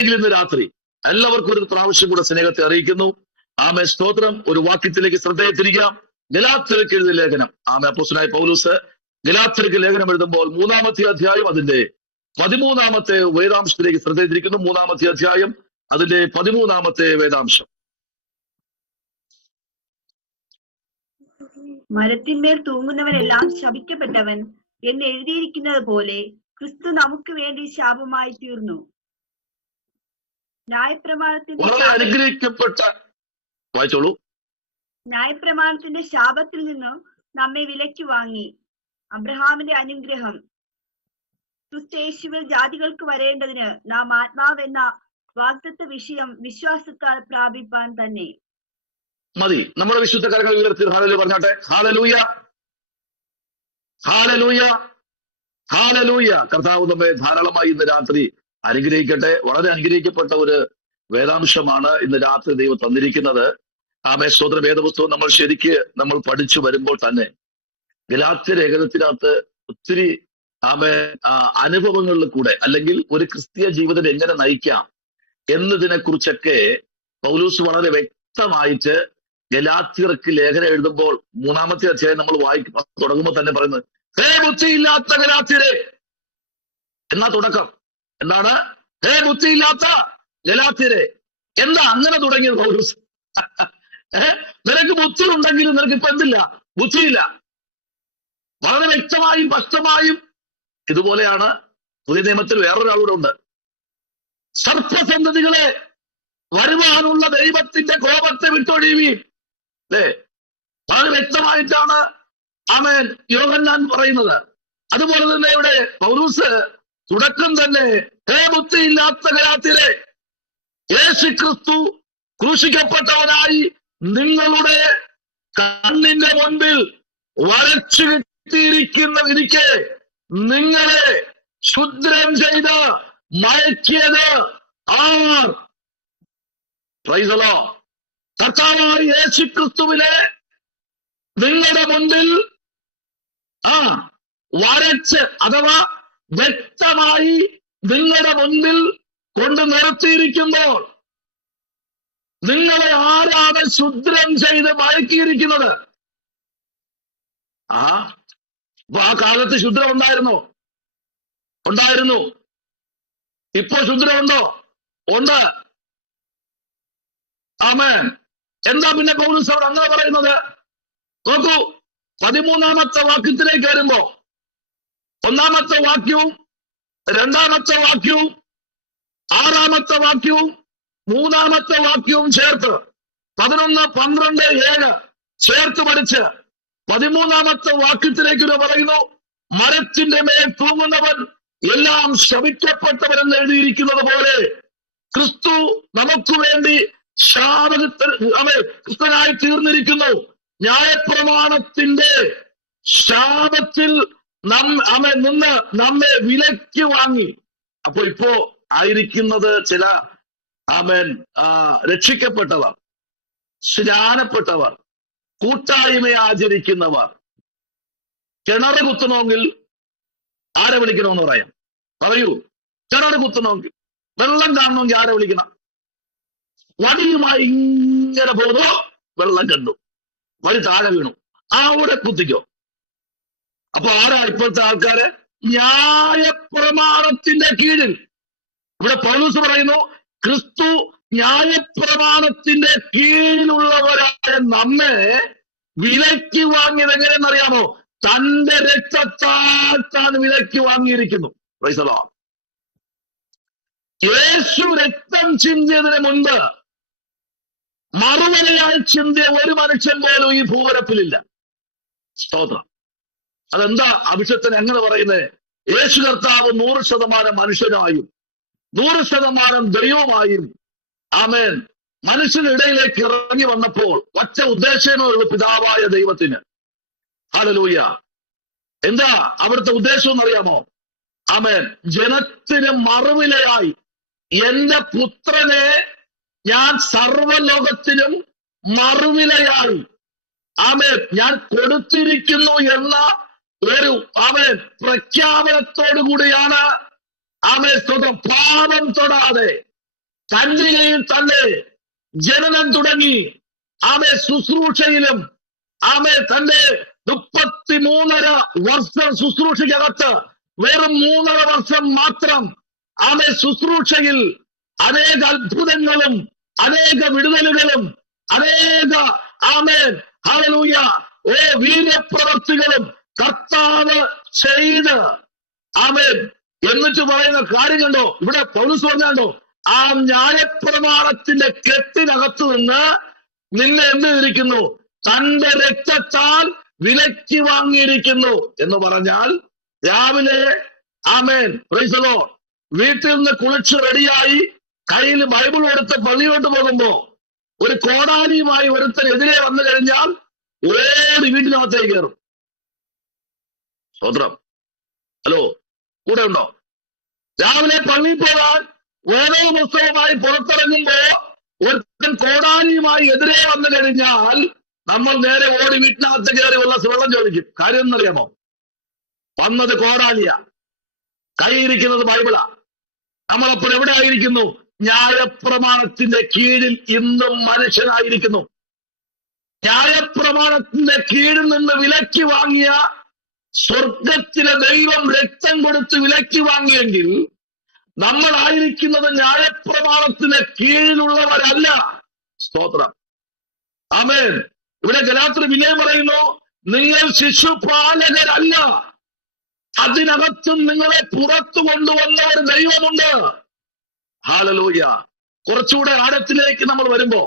ഇന്ന് രാത്രി എല്ലാവർക്കും ഒരു പ്രാവശ്യം കൂടെ സ്നേഹത്തെ അറിയിക്കുന്നു. ആമേ സ്തോത്രം. ഒരു വാക്യത്തിലേക്ക് ശ്രദ്ധയെ തിരിക്കാം. ഗലാത്യർക്ക് എഴുതിയ ലേഖനം. ആമേ അപ്പോസ്തലനായ പൗലോസ് ഗലാത്യർക്ക് ലേഖനം എഴുതുമ്പോൾ 3-ാമത്തെ അധ്യായം അതിന്റെ 13-ാമത്തെ വേദാംശത്തിലേക്ക് ശ്രദ്ധയെ തിരിക്കുന്നു. 3-ാമത്തെ അധ്യായം അതിന്റെ 13-ാമത്തെ വേദാംശം. മരത്തിന്മേൽ തൂങ്ങുന്നവനെല്ലാം ശപിക്കപ്പെട്ടവൻ എന്ന് എഴുതിയിരിക്കുന്നത് പോലെ ക്രിസ്തു നമുക്ക് വേണ്ടി ശാപമായി തീർന്നു. ന്യായപ്രമാണത്തിന്റെ ശാപത്തിൽ നിന്നും നമ്മെ വിലയ്ക്ക് വാങ്ങി അബ്രഹാമിന്റെ അനുഗ്രഹം ക്രിസ്തയേശുവിൽ ജാതികൾക്ക് വരേണ്ടതിന് നാം ആത്മാവെന്ന വാഗ്ദത്ത വിഷയം വിശ്വാസത്താൽ പ്രാപിപ്പാൻ തന്നെ. മതി. നമ്മുടെ വിശുദ്ധ കരങ്ങൾ ഉയർത്തി ഹല്ലേലൂയ പറഞ്ഞാട്ടെ. Hallelujah, hallelujah, hallelujah. കർത്താവ് നമ്മെ ധാരാളമായി ഇന്ന് രാത്രി അനുഗ്രഹിക്കട്ടെ. വളരെ അനുഗ്രഹിക്കപ്പെട്ട ഒരു വേദാംശമാണ് ഇന്ന് രാത്രി ദൈവം തന്നിരിക്കുന്നത്. ആമേ സ്തോത്രം. വേദപുസ്തകം നമ്മൾ പഠിച്ചു വരുമ്പോൾ തന്നെ ഗലാത്യ ലേഖനത്തിനകത്ത് ഒത്തിരി അനുഭവങ്ങളിൽ കൂടെ അല്ലെങ്കിൽ ഒരു ക്രിസ്തീയ ജീവിതം എങ്ങനെ നയിക്കാം എന്നതിനെ കുറിച്ചൊക്കെ പൗലോസ് വളരെ വ്യക്തമായിട്ട് ഗലാത്യർക്ക് ലേഖനം എഴുതുമ്പോൾ 3-ാമത്തെ അധ്യായം നമ്മൾ തുടങ്ങുമ്പോൾ തന്നെ പറയുന്നത്, ഹേ ബുദ്ധിയില്ലാത്ത ഗലാത്യരെ എന്നാ തുടക്കം. എന്താണ്? ഹേ ബുദ്ധിയില്ലാത്ത ഗലാത്യരെ. എന്താ അങ്ങനെ തുടങ്ങിയത് പൗലോസ്? നിനക്ക് ബുദ്ധി ഉണ്ടെങ്കിലും നിനക്ക് ഇപ്പൊ എന്തില്ല? ബുദ്ധിയില്ല. വളരെ വ്യക്തമായും സ്പഷ്ടമായും. ഇതുപോലെയാണ് പുതിയ നിയമത്തിൽ വേറൊരാളൂടെ ഉണ്ട്. സർപ്പസന്തതികളെ വരുവാനുള്ള ദൈവത്തിന്റെ കോപത്തെ വിട്ടൊഴിയുകയും അല്ലേ? വളരെ വ്യക്തമായിട്ടാണ് ആമേൻ യോഹന്നാൻ പറയുന്നത്. അതുപോലെ തന്നെ ഇവിടെ പൗലോസ് തുടക്കം തന്നെ, ഹേ ബുദ്ധിയില്ലാത്ത ഗലാത്യരെ, യേശുക്രിസ്തു ക്രൂശിക്കപ്പെട്ടവനായി നിങ്ങളുടെ കണ്ണിന്റെ മുൻപിൽ വരച്ചു കിട്ടിയിരിക്കുന്ന ഇരിക്കെ നിങ്ങളെ ക്ഷുദ്രം ചെയ്ത് മയക്കിയത് ആർ? Price the Lord. കർത്താവായ യേശുക്രിസ്തുവിനെ നിങ്ങളുടെ മുൻപിൽ വരച്ച് അഥവാ വ്യക്തമായി നിങ്ങളുടെ മുൻപിൽ കൊണ്ട് നിർത്തിയിരിക്കുമ്പോൾ നിങ്ങളെ ആരാണ് ക്ഷുദ്രം ചെയ്ത് മയക്കിയിരിക്കുന്നത്? അപ്പൊ ആ കാലത്ത് ക്ഷുദ്രം ഉണ്ടായിരുന്നു. ഇപ്പൊ ക്ഷുദ്രമുണ്ടോ? ഉണ്ട്. ആമേൻ. എന്താ പിന്നെ പൗലോസ് അവിടെ അങ്ങനെ പറയുന്നത്? നോക്കൂ, 13-ാമത്തെ വാക്യത്തിലേക്ക് വരുമ്പോ 1-ാമത്തെ വാക്യവും 2-ാമത്തെ വാക്യവും 6-ാമത്തെ വാക്യവും 3-ാമത്തെ വാക്യവും ചേർത്ത് 11, 12, 7 ചേർത്ത് പഠിച്ച് 13-ാമത്തെ വാക്യത്തിലേക്ക് പറയുന്നു, മരത്തിന്റെ മേൽ തൂങ്ങുന്നവൻ എല്ലാം ശപിക്കപ്പെട്ടവരെന്ന് എഴുതിയിരിക്കുന്നത് പോലെ ക്രിസ്തു നമുക്ക് വേണ്ടി ക്രിസ്തനായി തീർന്നിരിക്കുന്നു. ന്യായപ്രമാണത്തിന്റെ ശാപത്തിൽ നിന്ന് നമ്മെ വിലയ്ക്ക് വാങ്ങി. അപ്പൊ ഇപ്പോ ആയിരിക്കുന്നത് ചില രക്ഷിക്കപ്പെട്ടവർ, സ്നാനപ്പെട്ടവർ, കൂട്ടായ്മ ആചരിക്കുന്നവർ. കിണറ് കുത്തണമെങ്കിൽ ആരെ വിളിക്കണമെന്ന് പറയൂ. കിണറ് കുത്തണമെങ്കിൽ, വെള്ളം കാണണമെങ്കിൽ ആരെ വിളിക്കണം? വടിയുമായി ഇങ്ങനെ പോതോ, വെള്ളം കണ്ടു, വടി താഴെ വീണു, അവിടെ കുത്തിക്കോ. അപ്പൊ ആരാ ഇപ്പോഴത്തെ ആൾക്കാര്? ന്യായപ്രമാണത്തിന്റെ കീഴിൽ. ഇവിടെ പൗലോസ് പറയുന്നു, ക്രിസ്തു ന്യായപ്രമാണത്തിന്റെ കീഴിലുള്ളവരായ നമ്മെ വിലയ്ക്ക് വാങ്ങിയത് എങ്ങനെയെന്നറിയാമോ? തന്റെ രക്തത്താൽ താൻ വിലയ്ക്ക് വാങ്ങിയിരിക്കുന്നു. Praise the Lord. യേശു രക്തം ചിന്തിയതിന് മുൻപ് മറുവലയായി ചിന്തിയ ഒരു മനുഷ്യൻ പോലും ഈ ഭൂപരപ്പിലില്ല. സ്തോത്രം. അതെന്താ അഭിഷേകത്തിന് എങ്ങനെ പറയുന്നത്? യേശു കർത്താവ് 100% മനുഷ്യനായും 100% ദൈവമായും ആമേൻ മനുഷ്യന്റെ ഇടയിലേക്ക് ഇറങ്ങി വന്നപ്പോൾ ഒറ്റ ഉദ്ദേശമേ ഉള്ളൂ പിതാവായ ദൈവത്തിന്. ഹല്ലേലൂയ. എന്താ അവിടുത്തെ ഉദ്ദേശം എന്നറിയാമോ? ആമേൻ ജനത്തിന് മറുവിലയായി എന്റെ പുത്രനെ ഞാൻ സർവ്വലോകത്തിനും മറുവിലയായി ഞാൻ കൊടുത്തിരിക്കുന്നു എന്ന ഒരു പ്രഖ്യാപനത്തോടു കൂടിയാണ് പാപം തൊടാതെ കന്യകയിൽ തന്നെ ജനനം തുടങ്ങി ആമേ ശുശ്രൂഷയിലും ആമേ തന്റെ 33.5 വർഷം ശുശ്രൂഷയ്ക്കകത്ത് വെറും 3.5 വർഷം മാത്രം ആമേ ശുശ്രൂഷയിൽ അനേക അത്ഭുതങ്ങളും അനേക വിടുതലുകളും അനേക ആമേൻ ഹല്ലേലൂയ വീര്യപ്രവർത്തികളും കർത്താവ് ചെയ്ത് ആമേൻ എന്നിട്ട് പറയുന്ന കാര്യം കണ്ടോ? ഇവിടെ പൗലോസ് പറഞ്ഞാണ്ടോ, ആ ന്യായപ്രമാണത്തിന്റെ കെട്ടിനകത്തു നിന്ന് നിന്നെ എന്ത് ചെയ്തിരിക്കുന്നു? തന്റെ രക്തത്താൽ വിലക്കി വാങ്ങിയിരിക്കുന്നു എന്ന് പറഞ്ഞാൽ രാവിലെ ആമേൻ പ്രൈസ് ദി ലോർഡ് വീട്ടിൽ നിന്ന് കുളിച്ച് റെഡിയായി കയ്യിൽ ബൈബിൾ എടുത്ത് പള്ളിയോട്ട് പോകുമ്പോ ഒരു കോടാലിയുമായി ഒരുത്തനെതിരെ വന്നു കഴിഞ്ഞാൽ ഓടി വീട്ടിനകത്തേക്ക് കയറും. സ്വതന്ത്രം. ഹലോ, കൂടെ ഉണ്ടോ? രാവിലെ പള്ളിയിൽ പോകാൻ ഓരോ പുസ്തകമായി പുറത്തിറങ്ങുമ്പോ ഒരുത്തൻ കോടാലിയുമായി എതിരെ വന്നു കഴിഞ്ഞാൽ നമ്മൾ നേരെ ഓടി വീട്ടിനകത്ത് കയറി വെള്ളം ചോദിക്കും. കാര്യം എന്നറിയാമോ? വന്നത് കോടാലിയ, കൈയിരിക്കുന്നത് ബൈബിളാ. നമ്മളപ്പോൾ എവിടെ ആയിരിക്കുന്നു? ന്യായപ്രമാണത്തിന്റെ കീഴിൽ ഇന്നും മനുഷ്യനായിരിക്കുന്നു. ന്യായപ്രമാണത്തിന്റെ കീഴിൽ നിന്ന് വിലക്കി വാങ്ങിയ സ്വർഗത്തിലെ ദൈവം രക്തം കൊടുത്ത് വിലക്കി വാങ്ങിയെങ്കിൽ നമ്മളായിരിക്കുന്നത് ന്യായപ്രമാണത്തിന് കീഴിലുള്ളവരല്ല. സ്തോത്രം. ആമേൻ. ഇവിടെ ഗലാത്യർ വിനയം പറയുന്നു, നിങ്ങൾ ശിശുപാലകരല്ല, അതിനകത്തും നിങ്ങളെ പുറത്തു കൊണ്ടുവന്ന ഒരു ദൈവമുണ്ട്. ഹല്ലേലൂയ. കുറച്ചുകൂടെ ആഴത്തിലേക്ക് നമ്മൾ വരുമ്പോ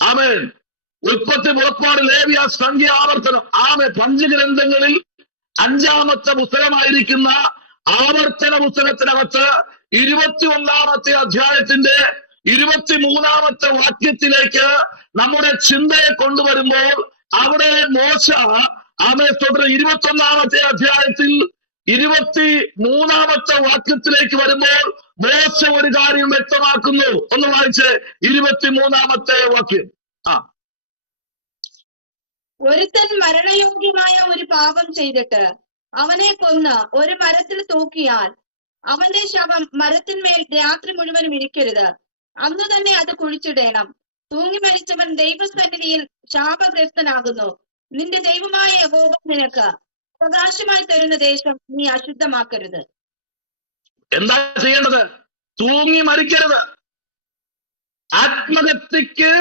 ആമേൻ ഉൽപ്പത്തി, പുറപ്പാട്, ലേവ്യ, സംഖ്യ, ആവർത്തനം, പഞ്ചഗ്രന്ഥങ്ങളിൽ 5-ാമത്തെ പുസ്തകമായിരിക്കുന്ന ആവർത്തന പുസ്തകത്തിനകത്ത് 21-ാമത്തെ അധ്യായത്തിന്റെ 23-ാമത്തെ വാക്യത്തിലേക്ക് നമ്മുടെ ചിന്തയെ കൊണ്ടുവരുമ്പോൾ അവിടെ മോശ തുടർന്ന് 21-ാമത്തെ അധ്യായത്തിൽ 23-ാമത്തെ വാക്യത്തിലേക്ക് വരുമ്പോൾ മോശ ഒരു കാര്യം വ്യക്തമാക്കുന്നു. ഒന്ന് വായിച്ച് 23-ാമത്തെ വാക്യം. ഒരുത്തൻ മരണയോഗ്യമായ ഒരു പാപം ചെയ്തിട്ട് അവനെ കൊന്ന് ഒരു മരത്തിൽ തൂക്കിയാൽ അവന്റെ ശവം മരത്തിന്മേൽ രാത്രി മുഴുവനും ഇരിക്കരുത്, അന്ന് തന്നെ അത് കുഴിച്ചിടേണം. തൂങ്ങി മരിച്ചവൻ ദൈവസന്നിധിയിൽ ശാപഗ്രസ്തനാകുന്നു. നിന്റെ ദൈവമായ യഹോവ നിനക്ക് പ്രകാശമായി തരുന്ന ദേശം നീ അശുദ്ധമാക്കരുത്. എന്താ ചെയ്യേണ്ടത്? തൂങ്ങി മരിക്കരുത്. ആത്മഹത്യക്ക്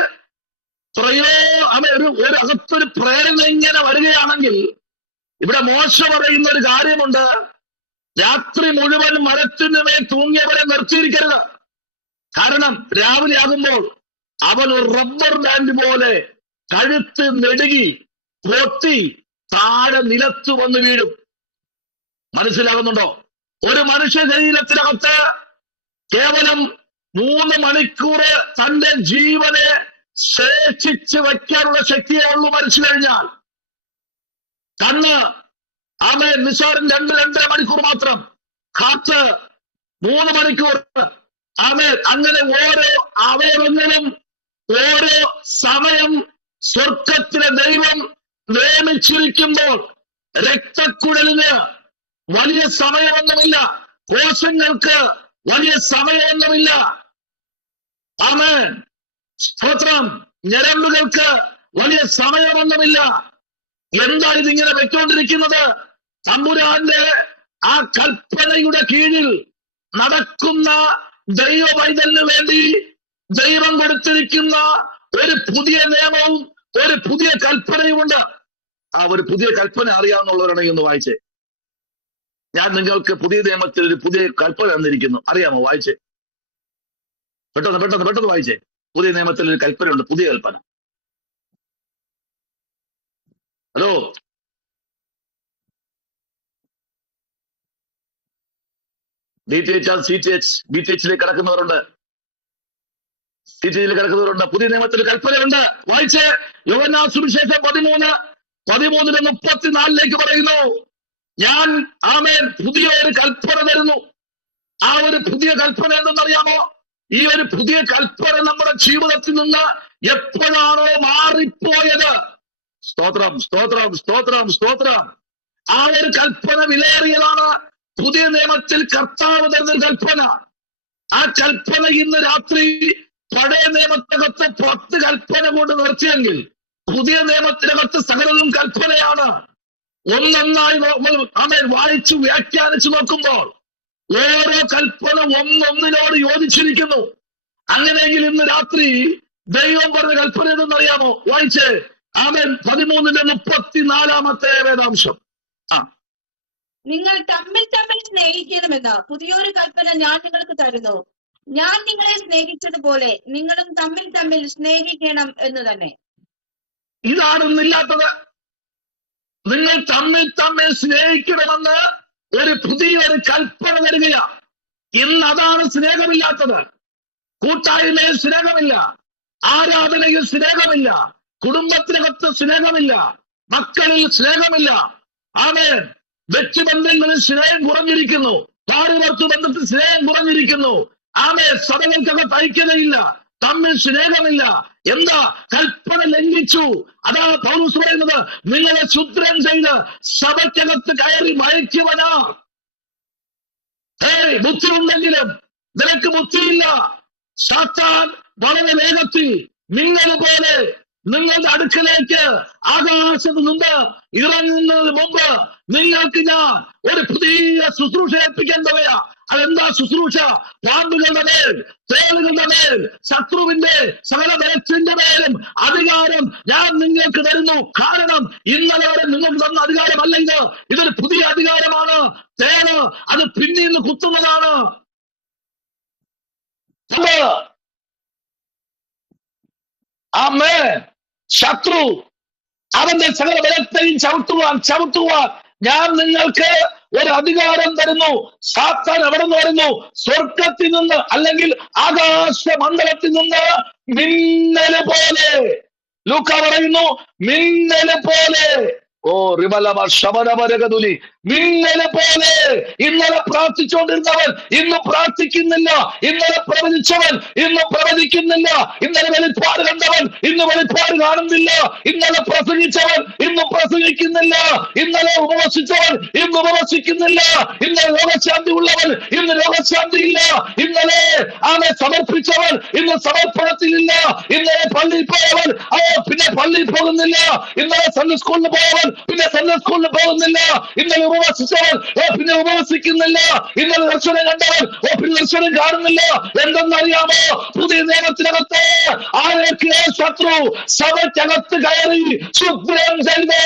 ഒരു അകത്തൊരു പ്രേരണ ഇങ്ങനെ വരികയാണെങ്കിൽ ഇവിടെ മോശ പറയുന്ന ഒരു കാര്യമുണ്ട്. രാത്രി മുഴുവൻ മരത്തിന് മേൽ തൂങ്ങിയവരെ നിർത്തിയിരിക്കരുത്. കാരണം രാവിലെ ആകുമ്പോൾ അവൻ ഒരു റബ്ബർ ബാൻഡ് പോലെ കഴുത്ത് നെടുകി പൊട്ടി താഴെ നിലത്തു വന്ന് വീഴും. മനസ്സിലാകുന്നുണ്ടോ? ഒരു മനുഷ്യ ശരീരത്തിനകത്ത് കേവലം 3 മണിക്കൂർ തന്റെ ജീവനെ ശേഷിച്ച് വയ്ക്കാനുള്ള ശക്തിയേ ഉള്ളൂ. മരിച്ചു കഴിഞ്ഞാൽ കണ്ണ് നിസ്സാരം 2-2.5 മണിക്കൂർ മാത്രം, ഹാർട്ട് 3 മണിക്കൂർ. അങ്ങനെ ഓരോ അവയവങ്ങളും ഓരോ സമയം സ്വർഗത്തിലെ ദൈവം നിയമിച്ചിരിക്കുമ്പോൾ രക്തക്കുഴലിന് വലിയ സമയമൊന്നുമില്ല, കോശങ്ങൾക്ക് വലിയ സമയമൊന്നുമില്ല. സ്തോത്രം. ഞരമ്പുകൾക്ക് വലിയ സമയമൊന്നുമില്ല. എന്താ ഇതിങ്ങനെ വെച്ചുകൊണ്ടിരിക്കുന്നത്? തമ്പുരാന്റെ ആ കൽപ്പനയുടെ കീഴിൽ നടക്കുന്ന ദൈവവൈതലിന് വേണ്ടി ദൈവം കൊടുത്തിരിക്കുന്ന ഒരു പുതിയ നിയമവും ഒരു പുതിയ കൽപ്പനയുമുണ്ട്. ആ ഒരു പുതിയ കൽപ്പന അറിയാവുന്നവരാണെങ്കിൽ ഒന്ന് വായിച്ചേ. ഞാൻ നിങ്ങൾക്ക് പുതിയ നിയമത്തിൽ ഒരു പുതിയ കൽപ്പന തന്നിരിക്കുന്നു. അറിയാമോ? വായിച്ചേ. പെട്ടെന്ന് വായിച്ചേ. പുതിയ നിയമത്തിൽ ഒരു കൽപ്പനയുണ്ട്, പുതിയ കൽപ്പന. ഹലോ, DTH, CTH, BTHിലേക്ക് കിടക്കുന്നവരുണ്ട്, CTHിൽ കിടക്കുന്നവരുണ്ട്. പുതിയ നിയമത്തിൽ കൽപ്പനയുണ്ട്. വായിച്ചേ. യോഹന്നാൻ സുവിശേഷം 13:34 പറയുന്നു, ഞാൻ പുതിയ ഒരു കൽപ്പന തരുന്നു. ആ ഒരു പുതിയ കൽപ്പന എന്തെന്നറിയാമോ? ഈ ഒരു പുതിയ കൽപ്പന നമ്മുടെ ജീവിതത്തിൽ നിന്ന് എപ്പോഴാണോ മാറിപ്പോയത്, സ്തോത്രം സ്തോത്രം സ്തോത്രം സ്തോത്രം, ആ ഒരു കൽപ്പന വിലയേറിയതാണ്. പുതിയ നിയമത്തിൽ കർത്താവ് തരുന്നൊരു കൽപ്പന. ആ കൽപ്പന ഇന്ന് രാത്രി പഴയ നിയമത്തിനകത്ത് 10 കൽപ്പന കൊണ്ട് നിർത്തിയെങ്കിൽ പുതിയ നിയമത്തിനകത്ത് സകലതും കൽപ്പനയാണ്. ഒന്നൊന്നായി നമ്മൾ വായിച്ചു വ്യാഖ്യാനിച്ചു നോക്കുമ്പോൾ ഓരോ കൽപ്പന ഒന്നൊന്നിനോട് യോജിച്ചിരിക്കുന്നു. അങ്ങനെയെങ്കിൽ ഇന്ന് രാത്രി ദൈവം പറഞ്ഞ കൽപ്പന എന്തെന്നറിയാമോ? വായിച്ചേ. ആമേൻ. 13:34 വേദാംശം. നിങ്ങൾ തമ്മിൽ തമ്മിൽ സ്നേഹിക്കണമെന്ന് പുതിയൊരു കൽപ്പന ഞാൻ നിങ്ങൾക്ക് തരുന്നു. ഞാൻ നിങ്ങളെ സ്നേഹിച്ചതുപോലെ നിങ്ങളും തമ്മിൽ തമ്മിൽ സ്നേഹിക്കണം എന്ന് തന്നെ. ഇതാണ് ഇന്നില്ലാത്തത്. നിങ്ങൾ തമ്മിൽ തമ്മിൽ സ്നേഹിക്കണമെന്ന് ഒരു പുതിയൊരു കൽപ്പന തരികയാ. ഇന്ന് അതാണ് സ്നേഹമില്ലാത്തത്. കൂട്ടായ്മയിൽ സ്നേഹമില്ല, ആരാധനയിൽ സ്നേഹമില്ല, കുടുംബത്തിനകത്ത് സ്നേഹമില്ല, മക്കളിൽ സ്നേഹമില്ല. ആമേൻ. വ്യക്തിബന്ധങ്ങളിൽ സ്നേഹം കുറഞ്ഞിരിക്കുന്നു, ഭാര്യ-ഭർത്തൃ ബന്ധത്തിൽ സ്നേഹം കുറഞ്ഞിരിക്കുന്നു. ആമേൻ. സഭകൾക്കകത്ത് ഐക്യതയില്ല, തമ്മിൽ സ്നേഹമില്ല. എന്താ? കൽപ്പന ലംഘിച്ചു. അതാ പൗലോസ് പറയുന്നത്, നിങ്ങളെ ശുദ്രം ചെയ്ത് സഭയ്ക്കകത്ത് കയറി മയക്കിയവനാ. ബുദ്ധി ഉണ്ടെങ്കിലും നിനക്ക് ബുദ്ധിയില്ല. സാത്താൻ വളരെ വേഗത്തിൽ മിന്നൽ പോലെ നിങ്ങളുടെ അടുക്കലേക്ക് ആകാശത്ത് നിന്ന് ഇറങ്ങുന്നതിന് മുമ്പ് നിങ്ങൾക്ക് ഞാൻ ഒരു പുതിയ ശുശ്രൂഷ ഏൽപ്പിക്കേണ്ടവയാ. അതെന്താ ശുശ്രൂഷ? പാമ്പുകളുടെ മേൽ, തേളുകളുടെ മേൽ, ശത്രുവിന്റെ സകല ബലത്തിന്റെ മേലും അധികാരം ഞാൻ നിങ്ങൾക്ക് തരുന്നു. കാരണം ഇന്നലെ വരെ നിങ്ങൾക്ക് തന്ന അധികാരമല്ല ഇത്. ഇതൊരു പുതിയ അധികാരമാണ്. തേള് അത് പിന്നീന്ന് കുത്തുന്നതാണ്. ആമേൻ. ശത്രു അവന്റെ സകല ബലത്തെയും ചവിട്ടുവാൻ ഞാൻ നിങ്ങൾക്ക് ഒരു അധികാരം തരുന്നു. സാത്താൻ എവിടെ നിന്ന് വരുന്നു? സ്വർഗത്തിൽ നിന്ന്, അല്ലെങ്കിൽ ആകാശ മണ്ഡലത്തിൽ നിന്ന് മിന്നല് പോലെ. ലൂക്ക പറയുന്നു, മിന്നല് പോലെ. ഓ റിബലമ ശബരമരകതുലി, മിന്നല് പോലെ. ഇന്നലെ പ്രാർത്ഥിച്ചുകൊണ്ടിരുന്നവൻ ഇന്ന് പ്രാർത്ഥിക്കുന്നില്ല. ഇന്നലെ പ്രവചിച്ചവൻ ഇന്ന് പ്രവചിക്കുന്നില്ല. ഇന്നലെ വെളിപ്പാട് കണ്ടവൻ ഇന്ന് വെളിപ്പാട് കാണുന്നില്ല. ഇന്നലെ പ്രസംഗിച്ചവൻ ഇന്ന് പ്രസംഗിക്കുന്നില്ല. ഇന്നലെ ഉപവസിച്ചവൻ ഇന്ന് ഉപവസിക്കുന്നില്ല. ഇന്നലെ രോഗശാന്തി ഉള്ളവൻ ഇന്ന് രോഗശാന്തി ഇല്ല. ഇന്നലെ അവനെ സമർപ്പിച്ചവൻ ഇന്ന് സമർപ്പണത്തിലില്ല. ഇന്നലെ പള്ളിയിൽ പോയവൻ പിന്നെ പള്ളിയിൽ പോകുന്നില്ല. ഇന്നലെ സൺഡേ സ്കൂളിൽ പോയവൻ പിന്നെ സൺഡേ സ്കൂളിൽ പോകുന്നില്ല. ഇന്നലെ ഉപവസിച്ചവൻ പിന്നെ ഉപവസിക്കുന്നില്ല. ഇന്നലെ ദർശനം കണ്ടവൻ പിന്നെ ദർശനം കാണുന്നില്ല. എന്തെന്നറിയാമോ? പുതിയ നിയമത്തിനകത്ത് ആരൊക്കെ ശത്രു സഭയ്ക്കകത്ത് കയറി ശുദ്രം ചെയ്ത്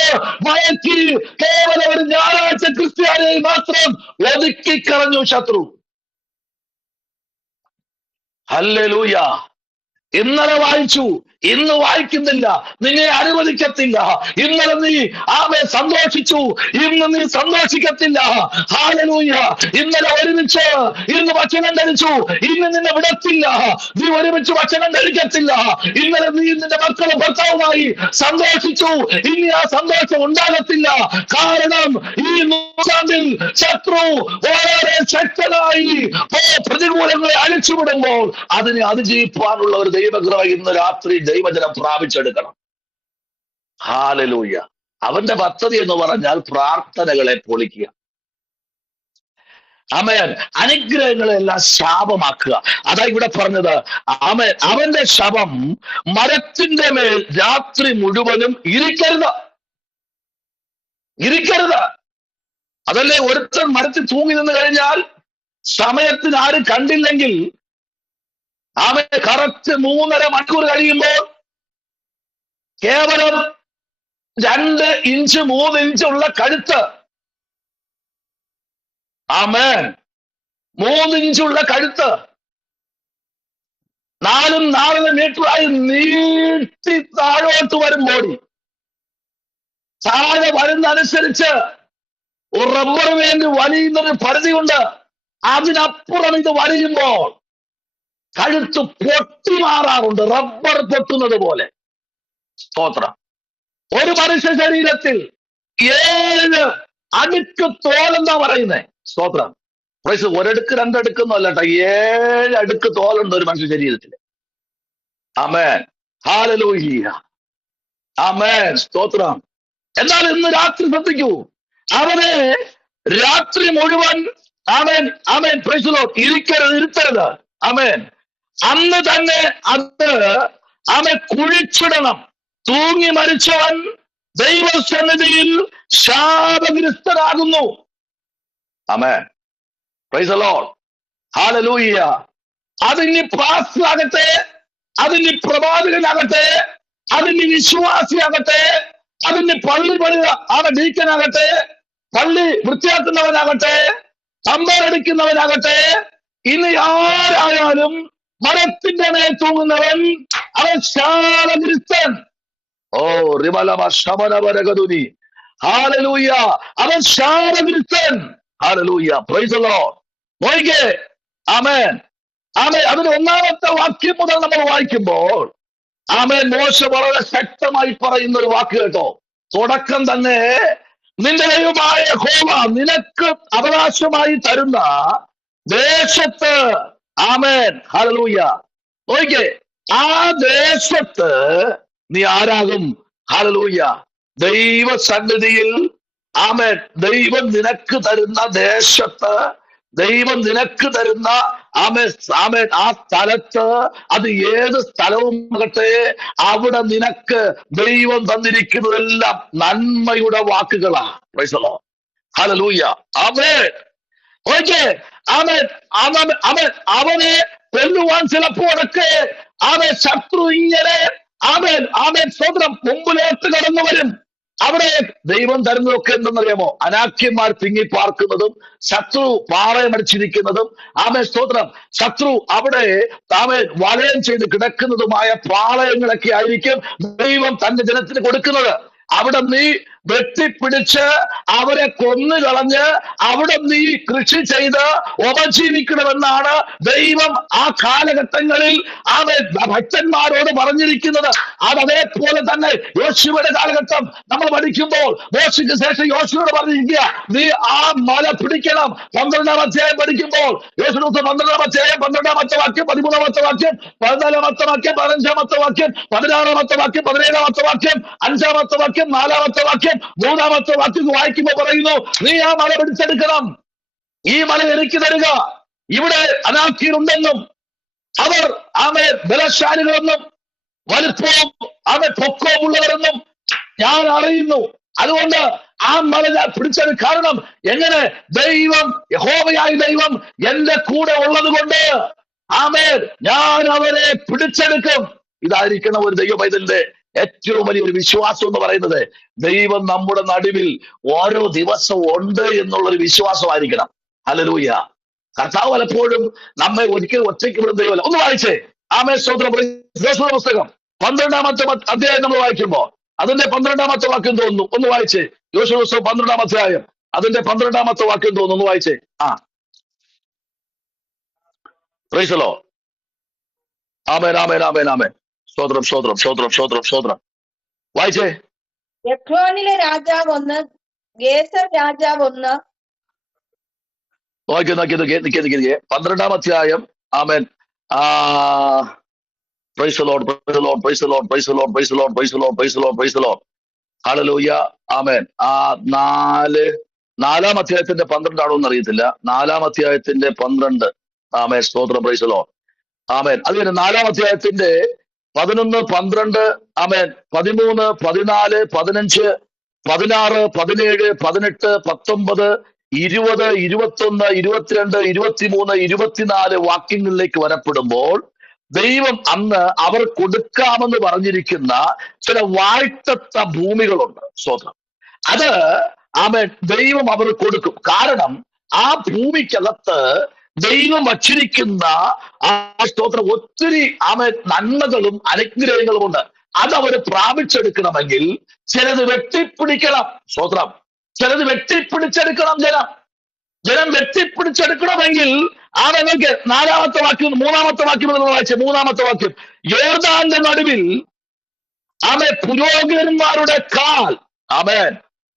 മയക്കി കേവലം ഒരു ഞായറാഴ്ച ക്രിസ്ത്യാനിയെ മാത്രം ഒതുക്കിക്കളഞ്ഞു ശത്രു. ഹല്ലേലൂയ. ഇന്നലെ വായിച്ചു, ഇന്ന് വായിക്കുന്നില്ല. നിന്നെ അനുവദിക്കത്തില്ല. ഇന്നലെ നീ സന്തോഷിച്ചു, ഇന്ന് നീ സന്തോഷിക്കത്തില്ല. ഹല്ലേലൂയ. ഇന്നലെ ഒരുമിച്ച് ഇന്ന് ഭക്ഷണം കഴിച്ചു, ഇന്ന് നിന്നെ വിടത്തില്ല. നീ ഒരുമിച്ച് ഭക്ഷണം കഴിക്കത്തില്ല. ഇന്നലെ നീ നിന്റെ മക്കളും ഭർത്താവുമായി സന്തോഷിച്ചു, ഇനി ആ സന്തോഷം ഉണ്ടാകത്തില്ല. കാരണം ഈ നൂറ്റാണ്ടിൽ ശത്രു വളരെ ശക്തനായി പ്രതികൂലങ്ങളെ അഴിച്ചുവിടുമ്പോൾ അതിനെ അതിജീവിപ്പാനുള്ള ഒരു ദൈവകൃപ ഇന്ന് രാത്രി ദൈവജനം പ്രാപിച്ചെടുക്കണം. ഹല്ലേലൂയ. അവന്റെ പദ്ധതി എന്ന് പറഞ്ഞാൽ പ്രാർത്ഥനകളെ പൊളിക്കുക. ആമേൻ. അനുഗ്രഹങ്ങളെല്ലാം ശാപമാക്കുക. അതാ ഇവിടെ പറഞ്ഞത്. ആമേൻ. അവന്റെ ശവം മരത്തിന്റെ മേൽ രാത്രി മുഴുവനും ഇരിക്കരുത്. അതല്ലേ, ഒരുത്തൻ മരത്തിൽ തൂങ്ങി നിന്ന് കഴിഞ്ഞാൽ സമയത്തിന് ആരും കണ്ടില്ലെങ്കിൽ അവന് കറക്റ്റ് 3.5 മണിക്കൂർ കഴിയുമ്പോൾ കേവലം 2 ഇഞ്ച് 3 ഇഞ്ച് ഉള്ള കഴുത്ത്, ആമേൻ, 3 ഇഞ്ചുള്ള കഴുത്ത് 4 മീറ്ററായി നീട്ടി താഴോട്ട് വരും ബോഡി. താഴെ വരുന്നതനുസരിച്ച് റബ്ബർ വേണ്ടി വലിയുന്നൊരു പരിധിയുണ്ട്. അതിനപ്പുറം ഇത് വലിയുമ്പോൾ കഴുത്ത് പൊട്ടി മാറാറുണ്ട്, റബ്ബർ പൊട്ടുന്നത് പോലെ. സ്തോത്രം. ഒരു മനുഷ്യ ശരീരത്തിൽ 7 അടുക്ക് തോലെന്നാ പറയുന്നേ. സ്തോത്രം. ഒരടുക്ക് 2 അടുക്കൊന്നും അല്ല കേട്ടോ, 7 അടുക്ക് തോലുണ്ട് ഒരു മനുഷ്യ ശരീരത്തിൽ. ആമേൻ. ഹല്ലേലൂയ. ആമേൻ. സ്തോത്രം. എന്നാൽ ഇന്ന് രാത്രി ശ്രദ്ധിക്കൂ, അവനെ രാത്രി മുഴുവൻ ആമേൻ ആമേൻ പ്രൈസ് ദി ലോർഡ് ഇരുത്തരുത്. ആമേൻ. അന്ന് തന്നെ അത് അവൻ കുഴിച്ചിടണം. തൂങ്ങി മരിച്ചവൻ ദൈവസന്നിധിയിൽ ശാപഗ്രസ്തനാകുന്നു. ആമേൻ. Praise the Lord. ഹല്ലേലൂയ. അതിനി പാസ്റ്ററാകട്ടെ, അതിനി പ്രവാചകനാകട്ടെ, അതിനി വിശ്വാസിയാകട്ടെ, അതിന് പള്ളി പണിത ഡീക്കനാകട്ടെ, പള്ളി വൃത്തിയാക്കുന്നവനാകട്ടെ, തമ്പരടിക്കുന്നവനാകട്ടെ, ഇനി ആരായാലും മരത്തിന്റെ മേൽ തൂങ്ങുന്നവൻ അവൻ ശാപഗ്രസ്തൻ. ഓ റിമലമ ശമനവരകതുനി. ഹല്ലേലൂയ. അവൻ ശാപഗ്രസ്തൻ. ഹല്ലേലൂയ. Praise the Lord. നോക്കിക്കേ. ആമേൻ. ആമേൻ. അതിന് ഒന്നാമത്തെ വാക്യം മുതൽ നമ്മൾ വായിക്കുമ്പോൾ ആമേൻ, മോശ വളരെ ശക്തമായി പറയുന്ന ഒരു വാക്ക് കേട്ടോ. തുടക്കം തന്നെ നിന്റെ ദൈവമായ യഹോവ നിനക്ക് അവകാശമായി തരുന്ന ദേശത്ത്, ആമേൻ, ഹല്ലേലൂയ. നോക്കിക്കേ, ആ ദേശത്ത് നീ ആരാകും? ഹല്ലേലൂയ. ദൈവസന്നിധിയിൽ, ആമേൻ, ദൈവം നിനക്ക് തരുന്ന ദേശത്ത്, ദൈവം നിനക്ക് തരുന്ന ആമേൻ ആ സ്ഥലത്ത്, അത് ഏത് സ്ഥലവും ആകട്ടെ, അവിടെ നിനക്ക് ദൈവം തന്നിരിക്കുന്നതെല്ലാം നന്മയുടെ വാക്കുകളാണ്. Praise the Lord. ഹല്ലേലൂയ. ആമേൻ. ഓക്കേ. ആമേൻ. അവനെ കൊല്ലുവാൻ ചിലപ്പോഴൊക്കെ ശത്രു ഇങ്ങനെ സ്വന്തം മുമ്പിലോട്ട് കടന്നു വരും. അവിടെ ദൈവം തരുന്നതൊക്കെ എന്തെന്നറിയാമോ? അനാക്യന്മാർ തിങ്ങി പാർക്കുന്നതും ശത്രു പാളയമടിച്ചിരിക്കുന്നതും സ്തോത്രം, ശത്രു അവിടെ വലയം ചെയ്ത് കിടക്കുന്നതുമായ പാളയങ്ങളൊക്കെ ആയിരിക്കും ദൈവം തന്റെ ജനത്തിന് കൊടുക്കുന്നത്. അവിടെ നീ വെട്ടിപ്പിടിച്ച് അവരെ കൊന്നുകളഞ്ഞ് അവിടെ നീ കൃഷി ചെയ്ത് ഉപജീവിക്കണമെന്നാണ് ദൈവം ആ കാലഘട്ടങ്ങളിൽ ഭക്തന്മാരോട് പറഞ്ഞിരിക്കുന്നത്. അതേപോലെ തന്നെ യോശുവയുടെ കാലഘട്ടം നമ്മൾ പഠിക്കുമ്പോൾ മോശയ്ക്ക് ശേഷം യോശുവയോട് പറഞ്ഞിരിക്കുക, നീ ആ മല പിടിക്കണം. 12-ാം അധ്യായം പഠിക്കുമ്പോൾ യോശുവ 12-ാം അധ്യായം 12-ാമത്തെ വാക്യം, 13-ാമത്തെ വാക്യം, 14-ാമത്തെ വാക്യം, 15-ാമത്തെ വാക്യം, 16-ാമത്തെ വാക്യം, 17-ാമത്തെ വാക്യം, 5-ാമത്തെ വാക്യം, 4-ാമത്തെ വാക്യം, 3-ാമത്തെ വാക്യം വായിക്കുമ്പോൾ പറയുന്നു, നീ ആ മല പിടിച്ചെടുക്കണം, ഈ മല എനിക്ക് തരിക. ഇവിടെ അനാക്യരുണ്ടെന്നും അവർ ബലശാലികളെന്നും വലിപ്പവും പൊക്കവുമുള്ളവരെന്നും ഞാൻ അറിയുന്നു. അതുകൊണ്ട് ആ മല ഞാൻ പിടിച്ചത് കാരണം എങ്ങനെ? ദൈവം, യഹോവയായ ദൈവം എന്റെ കൂടെ ഉള്ളത് കൊണ്ട് ഞാൻ അവരെ പിടിച്ചെടുക്കും. ഇതായിരിക്കണം ഒരു ദൈവ പൈതലിന്റെ ഏറ്റവും വലിയൊരു വിശ്വാസം എന്ന് പറയുന്നത്. ദൈവം നമ്മുടെ നടുവിൽ ഓരോ ദിവസവും ഉണ്ട് എന്നുള്ളൊരു വിശ്വാസമായിരിക്കണം. ഹല്ലേലൂയ. കർത്താവ് പലപ്പോഴും നമ്മെ ഒരിക്കലും ഒറ്റയ്ക്ക് വിടുന്ന ദൈവമല്ല. ഒന്ന് വായിച്ചേ. സ്തോത്രം. പുസ്തകം 12-ാമത്തെ അധ്യായം നമ്മൾ വായിക്കുമ്പോൾ അതിന്റെ 12-ാമത്തെ വാക്യം തോന്നുന്നു. ഒന്ന് വായിച്ചേ. യോശുവ പുസ്തകം 12-ാം അധ്യായം അതിന്റെ 12-ാമത്തെ വാക്യം തോന്നുന്നു. ഒന്ന് വായിച്ചേ. Praise the Lord. ആമേൻ, ആമേൻ, ആമേൻ, ആമേൻ. സ്തോത്രം, സ്തോത്രം, സ്തോത്രം, സ്തോത്രം, സ്തോത്രം. വായിച്ചേ. എക്രോനിലെ രാജാവ് ഒന്ന്, ഗേസർ രാജാവ് ഒന്ന്. നോക്കി 12-ാം അധ്യായം. ആമേൻ. Praise the Lord, praise the Lord, praise the Lord, praise the Lord, praise the Lord, praise the Lord, praise the Lord, praise the Lord. ഹല്ലേലൂയ. ആമേൻ. 4-ാം അധ്യായത്തിന്റെ 12 ആണോ എന്ന് അറിയത്തില്ല. 4-ാം അധ്യായത്തിന്റെ 12. ആമേൻ. സ്തോത്രം. Praise the Lord. ആമേൻ. അതുപോലെ 4-ാം അധ്യായത്തിന്റെ 11, 12, ആമേൻ, 13, 14, 15, 16, 17, 18, 19, 20, 21, 22, 23, 24 വാക്യങ്ങളിലേക്ക് വരപ്പെടുമ്പോൾ ദൈവം അന്ന് അവർ കൊടുക്കാമെന്ന് പറഞ്ഞിരിക്കുന്ന ചില വാഴ്ത്തത്ത ഭൂമികളുണ്ട്. സ്തോത്രം. അത് ആമേൻ ദൈവം അവർ കൊടുക്കും. കാരണം ആ ഭൂമിക്കകത്ത് ദൈവം വച്ചിരിക്കുന്ന സ്തോത്രം ഒത്തിരി നന്മകളും അനുഗ്രഹങ്ങളും ഉണ്ട്. അതവര് പ്രാപിച്ചെടുക്കണമെങ്കിൽ ചിലത് വെട്ടിപ്പിടിക്കണം. സ്തോത്രം. ചിലത് വെട്ടിപ്പിടിച്ചെടുക്കണം. ജനം വെട്ടിപ്പിടിച്ചെടുക്കണമെങ്കിൽ നിങ്ങൾക്ക് 4-ാമത്തെ വാക്യം, 3-ാമത്തെ വാക്യം വായിച്ച 3-ാമത്തെ വാക്യം, യോർദാന്റെ നടുവിൽ പുരോഹിതന്മാരുടെ കാൽ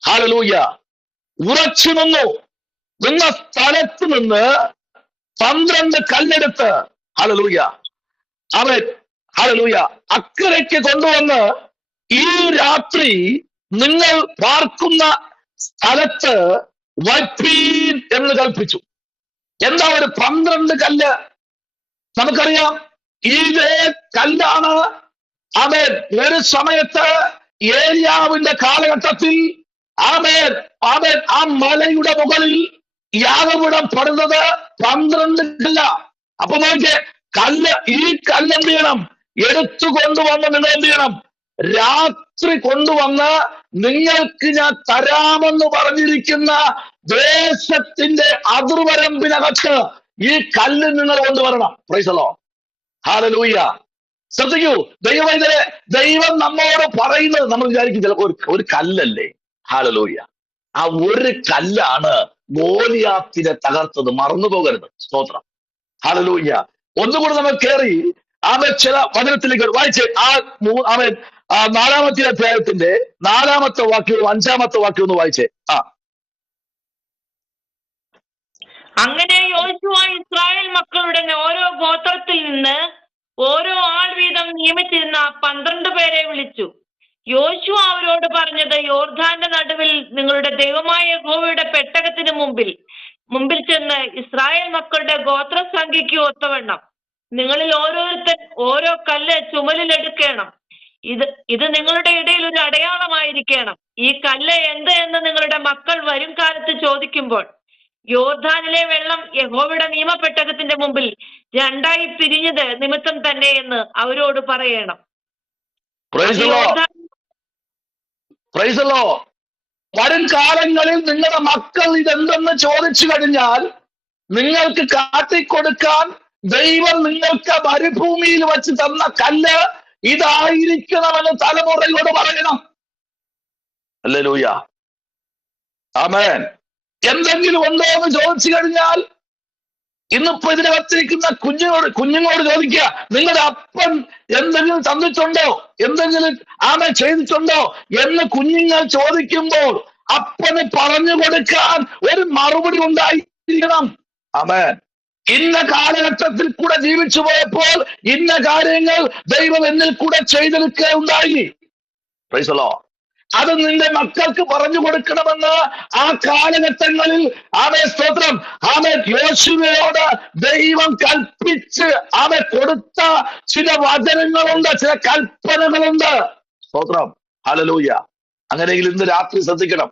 ഹല്ലേലൂയ ഉറച്ചു നിന്ന സ്ഥലത്ത് നിന്ന് 12 കല്ലെടുത്ത് ഹല്ലേലൂയ അക്കരയ്ക്ക് കൊണ്ടുവന്ന് ഈ രാത്രി നിങ്ങൾ പാർക്കുന്ന സ്ഥലത്ത് വയ്പ്പീൻ എന്ന് കൽപ്പിച്ചു. എന്താ ഒരു 12 കല്ല്? നമുക്കറിയാം ഇതേ കല്ലാണ് ആമേൻ ഒരു സമയത്ത് ഏലിയാവിന്റെ കാലഘട്ടത്തിൽ ആമേൻ ആമേൻ ആ മലയുടെ മുകളിൽ യാഗപീഠം പണിതത് 12 കല്ല. അപ്പൊ നോക്കിയേ, ഈ കല്ല് എന്ത് ചെയ്യണം? എടുത്തു കൊണ്ടുവന്ന് നിങ്ങൾ എന്ത് ചെയ്യണം? രാത്രി കൊണ്ടുവന്ന് നിങ്ങൾക്ക് ഞാൻ തരാമെന്ന് പറഞ്ഞിരിക്കുന്ന ദേശത്തിന്റെ അതിർവരമ്പിനകത്ത് ഈ കല്ല് നിങ്ങൾ കൊണ്ടുവരണം. Price the Lord. ഹല്ലേലൂയ. ശ്രദ്ധിക്കൂ, ദൈവം നമ്മോട് പറയുന്നത് നമ്മൾ വിചാരിക്കും ചിലപ്പോൾ ഒരു കല്ലല്ലേ. ഹല്ലേലൂയ. ആ ഒരു കല്ലാണ് ഗോലിയാത്തിനെ തകർത്തത്. മറന്നു പോകരുത്. സ്തോത്രം. ഹല്ലേലൂയ. ഒന്നുകൂടി നമ്മൾ കയറി ചില വചനത്തിലേക്ക് വായിച്ച് അവൻ 4-ാമത്തെ അധ്യായത്തിന്റെ 4-ാമത്തെ വാക്യവും 5-ാമത്തെ വാക്യവും ഒന്ന് വായിച്ചേ. അങ്ങനെ യോശുവ ഇസ്രായേൽ മക്കളുടെ ഓരോ ഗോത്രത്തിൽ നിന്ന് ഓരോ ആൾ വീതം നിയമിച്ചിരുന്ന 12 പേരെ വിളിച്ചു. യോശുവ അവരോട് പറഞ്ഞത്, യോർദാന്റെ നടുവിൽ നിങ്ങളുടെ ദൈവമായ യഹോവയുടെ പെട്ടകത്തിന് മുമ്പിൽ ചെന്ന് ഇസ്രായേൽ മക്കളുടെ ഗോത്രസംഖ്യയ്ക്ക് ഒത്തവണ്ണം നിങ്ങളിൽ ഓരോരുത്തൻ ഓരോ കല്ല് ചുമലിലെടുക്കണം. ഇത് നിങ്ങളുടെ ഇടയിൽ ഒരു അടയാളമായിരിക്കണം. ഈ കല്ല് എന്ത് എന്ന് നിങ്ങളുടെ മക്കൾ വരും കാലത്ത് ചോദിക്കുമ്പോൾ യോർദാനിലെ വെള്ളം യഹോവയുടെ നിയമപ്പെട്ടകത്തിന്റെ മുമ്പിൽ 2ആയി പിരിഞ്ഞത് നിമിത്തം തന്നെ എന്ന് അവരോട് പറയണം. വരും കാലങ്ങളിൽ നിങ്ങളുടെ മക്കൾ ഇതെന്തെന്ന് ചോദിച്ചു കഴിഞ്ഞാൽ നിങ്ങൾക്ക് കാട്ടിക്കൊടുക്കാൻ ദൈവം നിങ്ങൾക്ക് മരുഭൂമിയിൽ വെച്ച് തന്ന കല്ല് ഇതായിരിക്കണമെന്ന് തലമുറയോട് പറയണം. ഹല്ലേലൂയ. ആമേൻ. എന്തെങ്കിലും ഉണ്ടോ എന്ന് ചോദിച്ചു കഴിഞ്ഞാൽ ഇന്നിപ്പോ ഇതിനകത്തിരിക്കുന്ന കുഞ്ഞുങ്ങളോട് ചോദിക്കുക, നിങ്ങളുടെ അപ്പൻ എന്തെങ്കിലും തന്നിട്ടുണ്ടോ, എന്തെങ്കിലും ചെയ്തിട്ടുണ്ടോ എന്ന് കുഞ്ഞുങ്ങൾ ചോദിക്കുമ്പോൾ അപ്പന് പറഞ്ഞു കൊടുക്കാൻ ഒരു മറുപടി ഉണ്ടായിരിക്കണം. ആമേൻ. ഇന്ന കാലഘട്ടത്തിൽ കൂടെ ജീവിച്ചു പോയപ്പോൾ ഇന്ന കാര്യങ്ങൾ ദൈവം എന്നിൽ കൂടെ ചെയ്തെടുക്കുകയുണ്ടായി. Price the Lord. അത് നിന്റെ മക്കൾക്ക് പറഞ്ഞു കൊടുക്കണമെന്ന് ആ കാലഘട്ടങ്ങളിൽ സ്തോത്രം യോശുവയോട് ദൈവം കൽപ്പിച്ച് കൊടുത്ത ചില വചനങ്ങളുണ്ട്, ചില കൽപ്പനകളുണ്ട്. സ്തോത്രം. ഹല്ലേലൂയ. അങ്ങനെയെങ്കിൽ ഇന്ന് രാത്രി ശ്രദ്ധിക്കണം.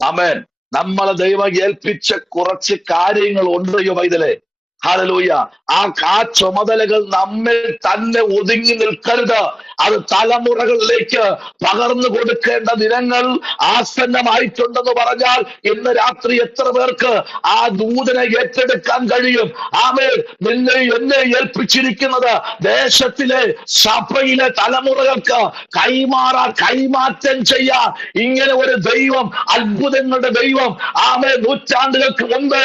ആമേൻ. നമ്മളെ ദൈവം ഏൽപ്പിച്ച കുറച്ച് കാര്യങ്ങൾ ഉണ്ട് പൈതലേ. ഹല്ലേലൂയ. ആ ചുമതലകൾ നമ്മിൽ തന്നെ ഒതുങ്ങി നിൽക്കരുത്. അത് തലമുറകളിലേക്ക് പകർന്നു കൊടുക്കേണ്ട ദിനങ്ങൾ ആസന്നമായിട്ടുണ്ടെന്ന് പറഞ്ഞാൽ ഇന്ന് രാത്രി എത്ര പേർക്ക് ആ ദൂതനെ ഏറ്റെടുക്കാൻ കഴിയും? ആമേൻ. എന്നെ ഏൽപ്പിച്ചിരിക്കുന്നത് ദേശത്തിലെ സഭയിലെ തലമുറകൾക്ക് കൈമാറ്റം ചെയ്യാൻ ഇങ്ങനെ ഒരു ദൈവം, അത്ഭുതങ്ങളുടെ ദൈവം നൂറ്റാണ്ടുകൾക്ക് മുമ്പ്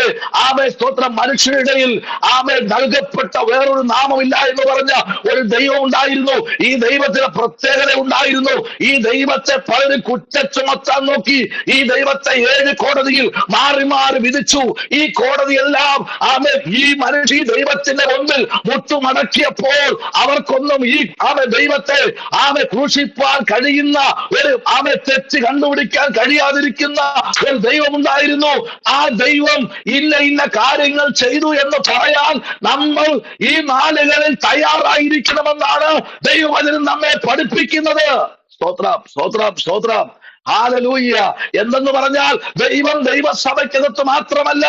സ്തോത്രം മനുഷ്യരുടെയിൽ നൽകപ്പെട്ട വേറൊരു നാമമില്ല എന്ന് പറഞ്ഞ ഒരു ദൈവം ഉണ്ടായിരുന്നു. ഈ ദൈവത്തിന് പ്രത്യേകത ഉണ്ടായിരുന്നു. ഈ ദൈവത്തെ പലരും കുറ്റം ചുമത്താൻ നോക്കി. ഈ ദൈവത്തെ 7 കോടതിയിൽ മാറി മാറി വിധിച്ചു. ഈ കോടതിയെല്ലാം ഈ ദൈവത്തിന്റെ മുമ്പിൽ മുട്ടുമടക്കിയപ്പോൾ അവർക്കൊന്നും ഈ ദൈവത്തെ ക്രൂശിപ്പാൻ കഴിയുന്ന ഒരു തെറ്റ് കണ്ടുപിടിക്കാൻ കഴിയാതിരിക്കുന്ന ഒരു ദൈവമുണ്ടായിരുന്നു. ആ ദൈവം ഇന്ന കാര്യങ്ങൾ ചെയ്തു എന്ന് പറയാൻ നമ്മൾ ഈ നാളുകളിൽ തയ്യാറായിരിക്കണമെന്നാണ് ദൈവവചനം നമ്മെ പഠിപ്പിക്കുന്നത്. സ്തോത്രം, സ്തോത്രം, സ്തോത്രം. ഹല്ലേലൂയ. എന്തെന്ന് പറഞ്ഞാൽ ദൈവസഭയ്ക്കകത്ത് മാത്രമല്ല,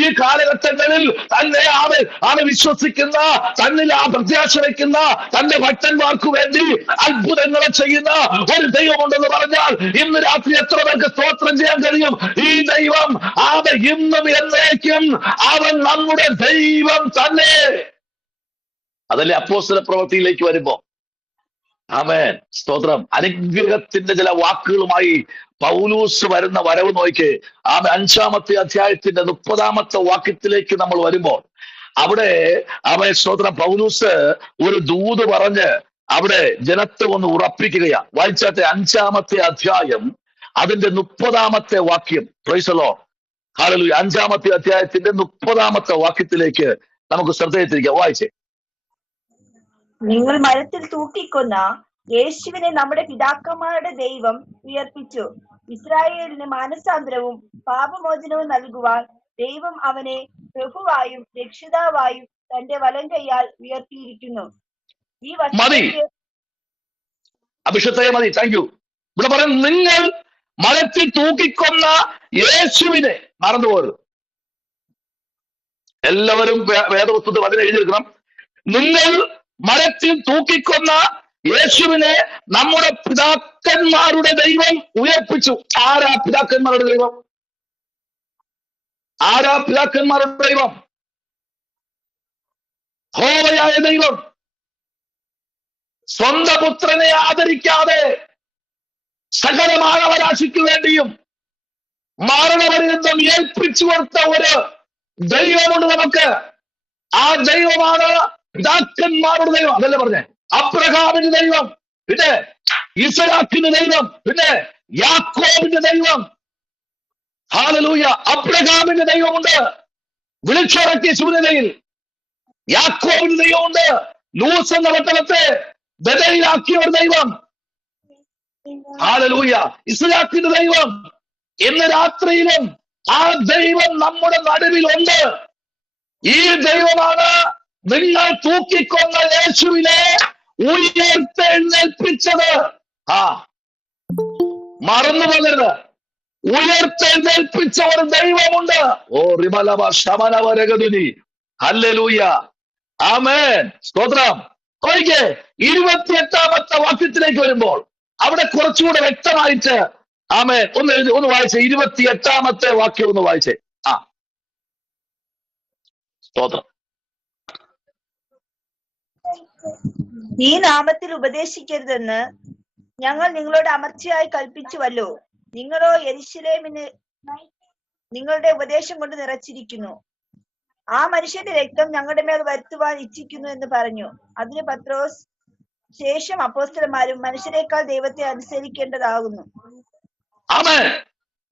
ഈ കാലഘട്ടങ്ങളിൽ തന്നെ വിശ്വസിക്കുന്ന, തന്നിൽ പ്രത്യാശ വയ്ക്കുന്ന തന്റെ ഭക്തന്മാർക്ക് വേണ്ടി അത്ഭുതങ്ങളെ ചെയ്യുന്ന ഒരു ദൈവമുണ്ടെന്ന് പറഞ്ഞാൽ ഇന്ന് രാത്രി എത്ര പേർക്ക് സ്തോത്രം ചെയ്യാൻ കഴിയും? ഈ ദൈവം ഇന്നും എന്നേക്കും അവൻ നമ്മുടെ ദൈവം തന്നെ. അതല്ലേ അപ്പോസ്തല പ്രവൃത്തിയിലേക്ക് വരുമ്പോ ആമേൻ. സ്തോത്രം. അനുഗ്രഹത്തിന്റെ ചില വാക്കുകളുമായി പൗലൂസ് വരുന്ന വരവ് നോക്കി 5-ാമത്തെ അധ്യായത്തിന്റെ 30-ാമത്തെ വാക്യത്തിലേക്ക് നമ്മൾ വരുമ്പോൾ അവിടെ സ്തോത്രം പൗലൂസ് ഒരു ദൂത് പറഞ്ഞ് അവിടെ ജനത്തെ ഒന്ന് ഉറപ്പിക്കുകയാ. വായിച്ചാട്ടെ 5-ാമത്തെ അധ്യായം അതിന്റെ 30-ാമത്തെ വാക്യം. Price the Lord. ഹല്ലേലൂയ. 5-ാമത്തെ അധ്യായത്തിന്റെ 30-ാമത്തെ വാക്യത്തിലേക്ക് നമുക്ക് ശ്രദ്ധയെത്തിരിക്കാം. വായിച്ചേ. നിങ്ങൾ മരത്തിൽ തൂക്കിക്കൊന്ന യേശുവിനെ നമ്മുടെ പിതാക്കന്മാരുടെ ദൈവം ഉയർപ്പിച്ചു. ഇസ്രായേലിന് മാനസാന്തരവും പാപമോചനവും നൽകുവാൻ ദൈവം അവനെ പ്രഭുവായും രക്ഷിതാവായും തന്റെ വലം കൈയാൽ ഉയർത്തിയിരിക്കുന്നു. ഈ മതി വചനത്തെ അഭിഷേകത്തെ മതി. Thank you. ഇവിടെ പറയുന്നത് നിങ്ങൾ മരത്തിൽ തൂക്കിക്കൊന്ന യേശുവിനെ മറന്നുപോകരുത്. എല്ലാവരും വേദപുസ്തകത്തിൽ അതിനെ എഴുതിയെടുക്കണം. നിങ്ങൾ മരത്തിൽ തൂക്കിക്കൊന്ന യേശുവിനെ നമ്മുടെ പിതാക്കന്മാരുടെ ദൈവം ഉയർപ്പിച്ചു. ആരാ പിതാക്കന്മാരുടെ ദൈവം? ആരാ പിതാക്കന്മാരുടെ ദൈവം? യഹോവയായ ദൈവം. സ്വന്തം പുത്രനെ ആദരിക്കാതെ സകല മാനവരാശിക്ക് വേണ്ടിയും മരണപര്യന്തം ഏൽപ്പിച്ചു കൊടുത്ത ഒരു ദൈവമുണ്ട് നമുക്ക്. ആ ദൈവമാണ് പിതാക്കന്മാരുടെ ദൈവം. അതല്ലേ പറഞ്ഞേ? അബ്രഹാമിന്റെ ദൈവം, പിന്നെ ഇസ്ഹാക്കിന്റെ ദൈവം, പിന്നെ യാക്കോബിന്റെ ദൈവം. ഹല്ലേലൂയ. അബ്രഹാമിന്റെ ദൈവമുണ്ട്, വിളിച്ചിറക്കിയ ശൂന്യതയിൽ. യാക്കോബിന്റെ ദൈവമുണ്ട്, ലൂസ് എന്ന പട്ടണത്തെ ബദലിലാക്കിയ ഒരു ദൈവം. ഹല്ലേലൂയ. ഇസ്ഹാക്കിന്റെ ദൈവം. ഇന്ന് രാത്രിയിലും ആ ദൈവം നമ്മുടെ നടുവിലുണ്ട്. ഈ ദൈവമാണ് നിങ്ങൾ തൂക്കിക്കൊന്ന യേശുവിനെ ഉയർത്തെഴുന്നേൽപ്പിച്ചത്. മറന്നു പോകരുത്. ഉയർത്തെഴുന്നേൽപ്പിച്ച ഒരു ദൈവമുണ്ട്. ഓ റിമലവ ശമനവരഗതുനി. ഹല്ലേലൂയ. ആമേൻ. സ്തോത്രം. ഒരിക്കൽ 28-ാമത്തെ വാക്യത്തിലേക്ക് വരുമ്പോൾ അവിടെ കുറച്ചുകൂടെ വ്യക്തമായിട്ട് ആമേൻ ഒന്ന് വായിച്ചേ. 28-ാമത്തെ വാക്യം ഒന്ന് വായിച്ചേ. സ്തോത്രം. ഈ നാമത്തിൽ ഉപദേശിക്കരുതെന്ന് ഞങ്ങൾ നിങ്ങളോട് അമർച്ചയായി കൽപ്പിച്ചുവല്ലോ. നിങ്ങളോ യെരൂശലേമിന് നിങ്ങളുടെ ഉപദേശം കൊണ്ട് നിറച്ചിരിക്കുന്നു. ആ മനുഷ്യന്റെ രക്തം ഞങ്ങളുടെ മേൽ വരുത്തുവാൻ ഇച്ഛിക്കുന്നു എന്ന് പറഞ്ഞു. അതിന് പത്രോസ്, ശേഷം അപ്പോസ്തലന്മാരും മനുഷ്യരെക്കാൾ ദൈവത്തെ അനുസരിക്കേണ്ടതാകുന്നു. ആമേൻ.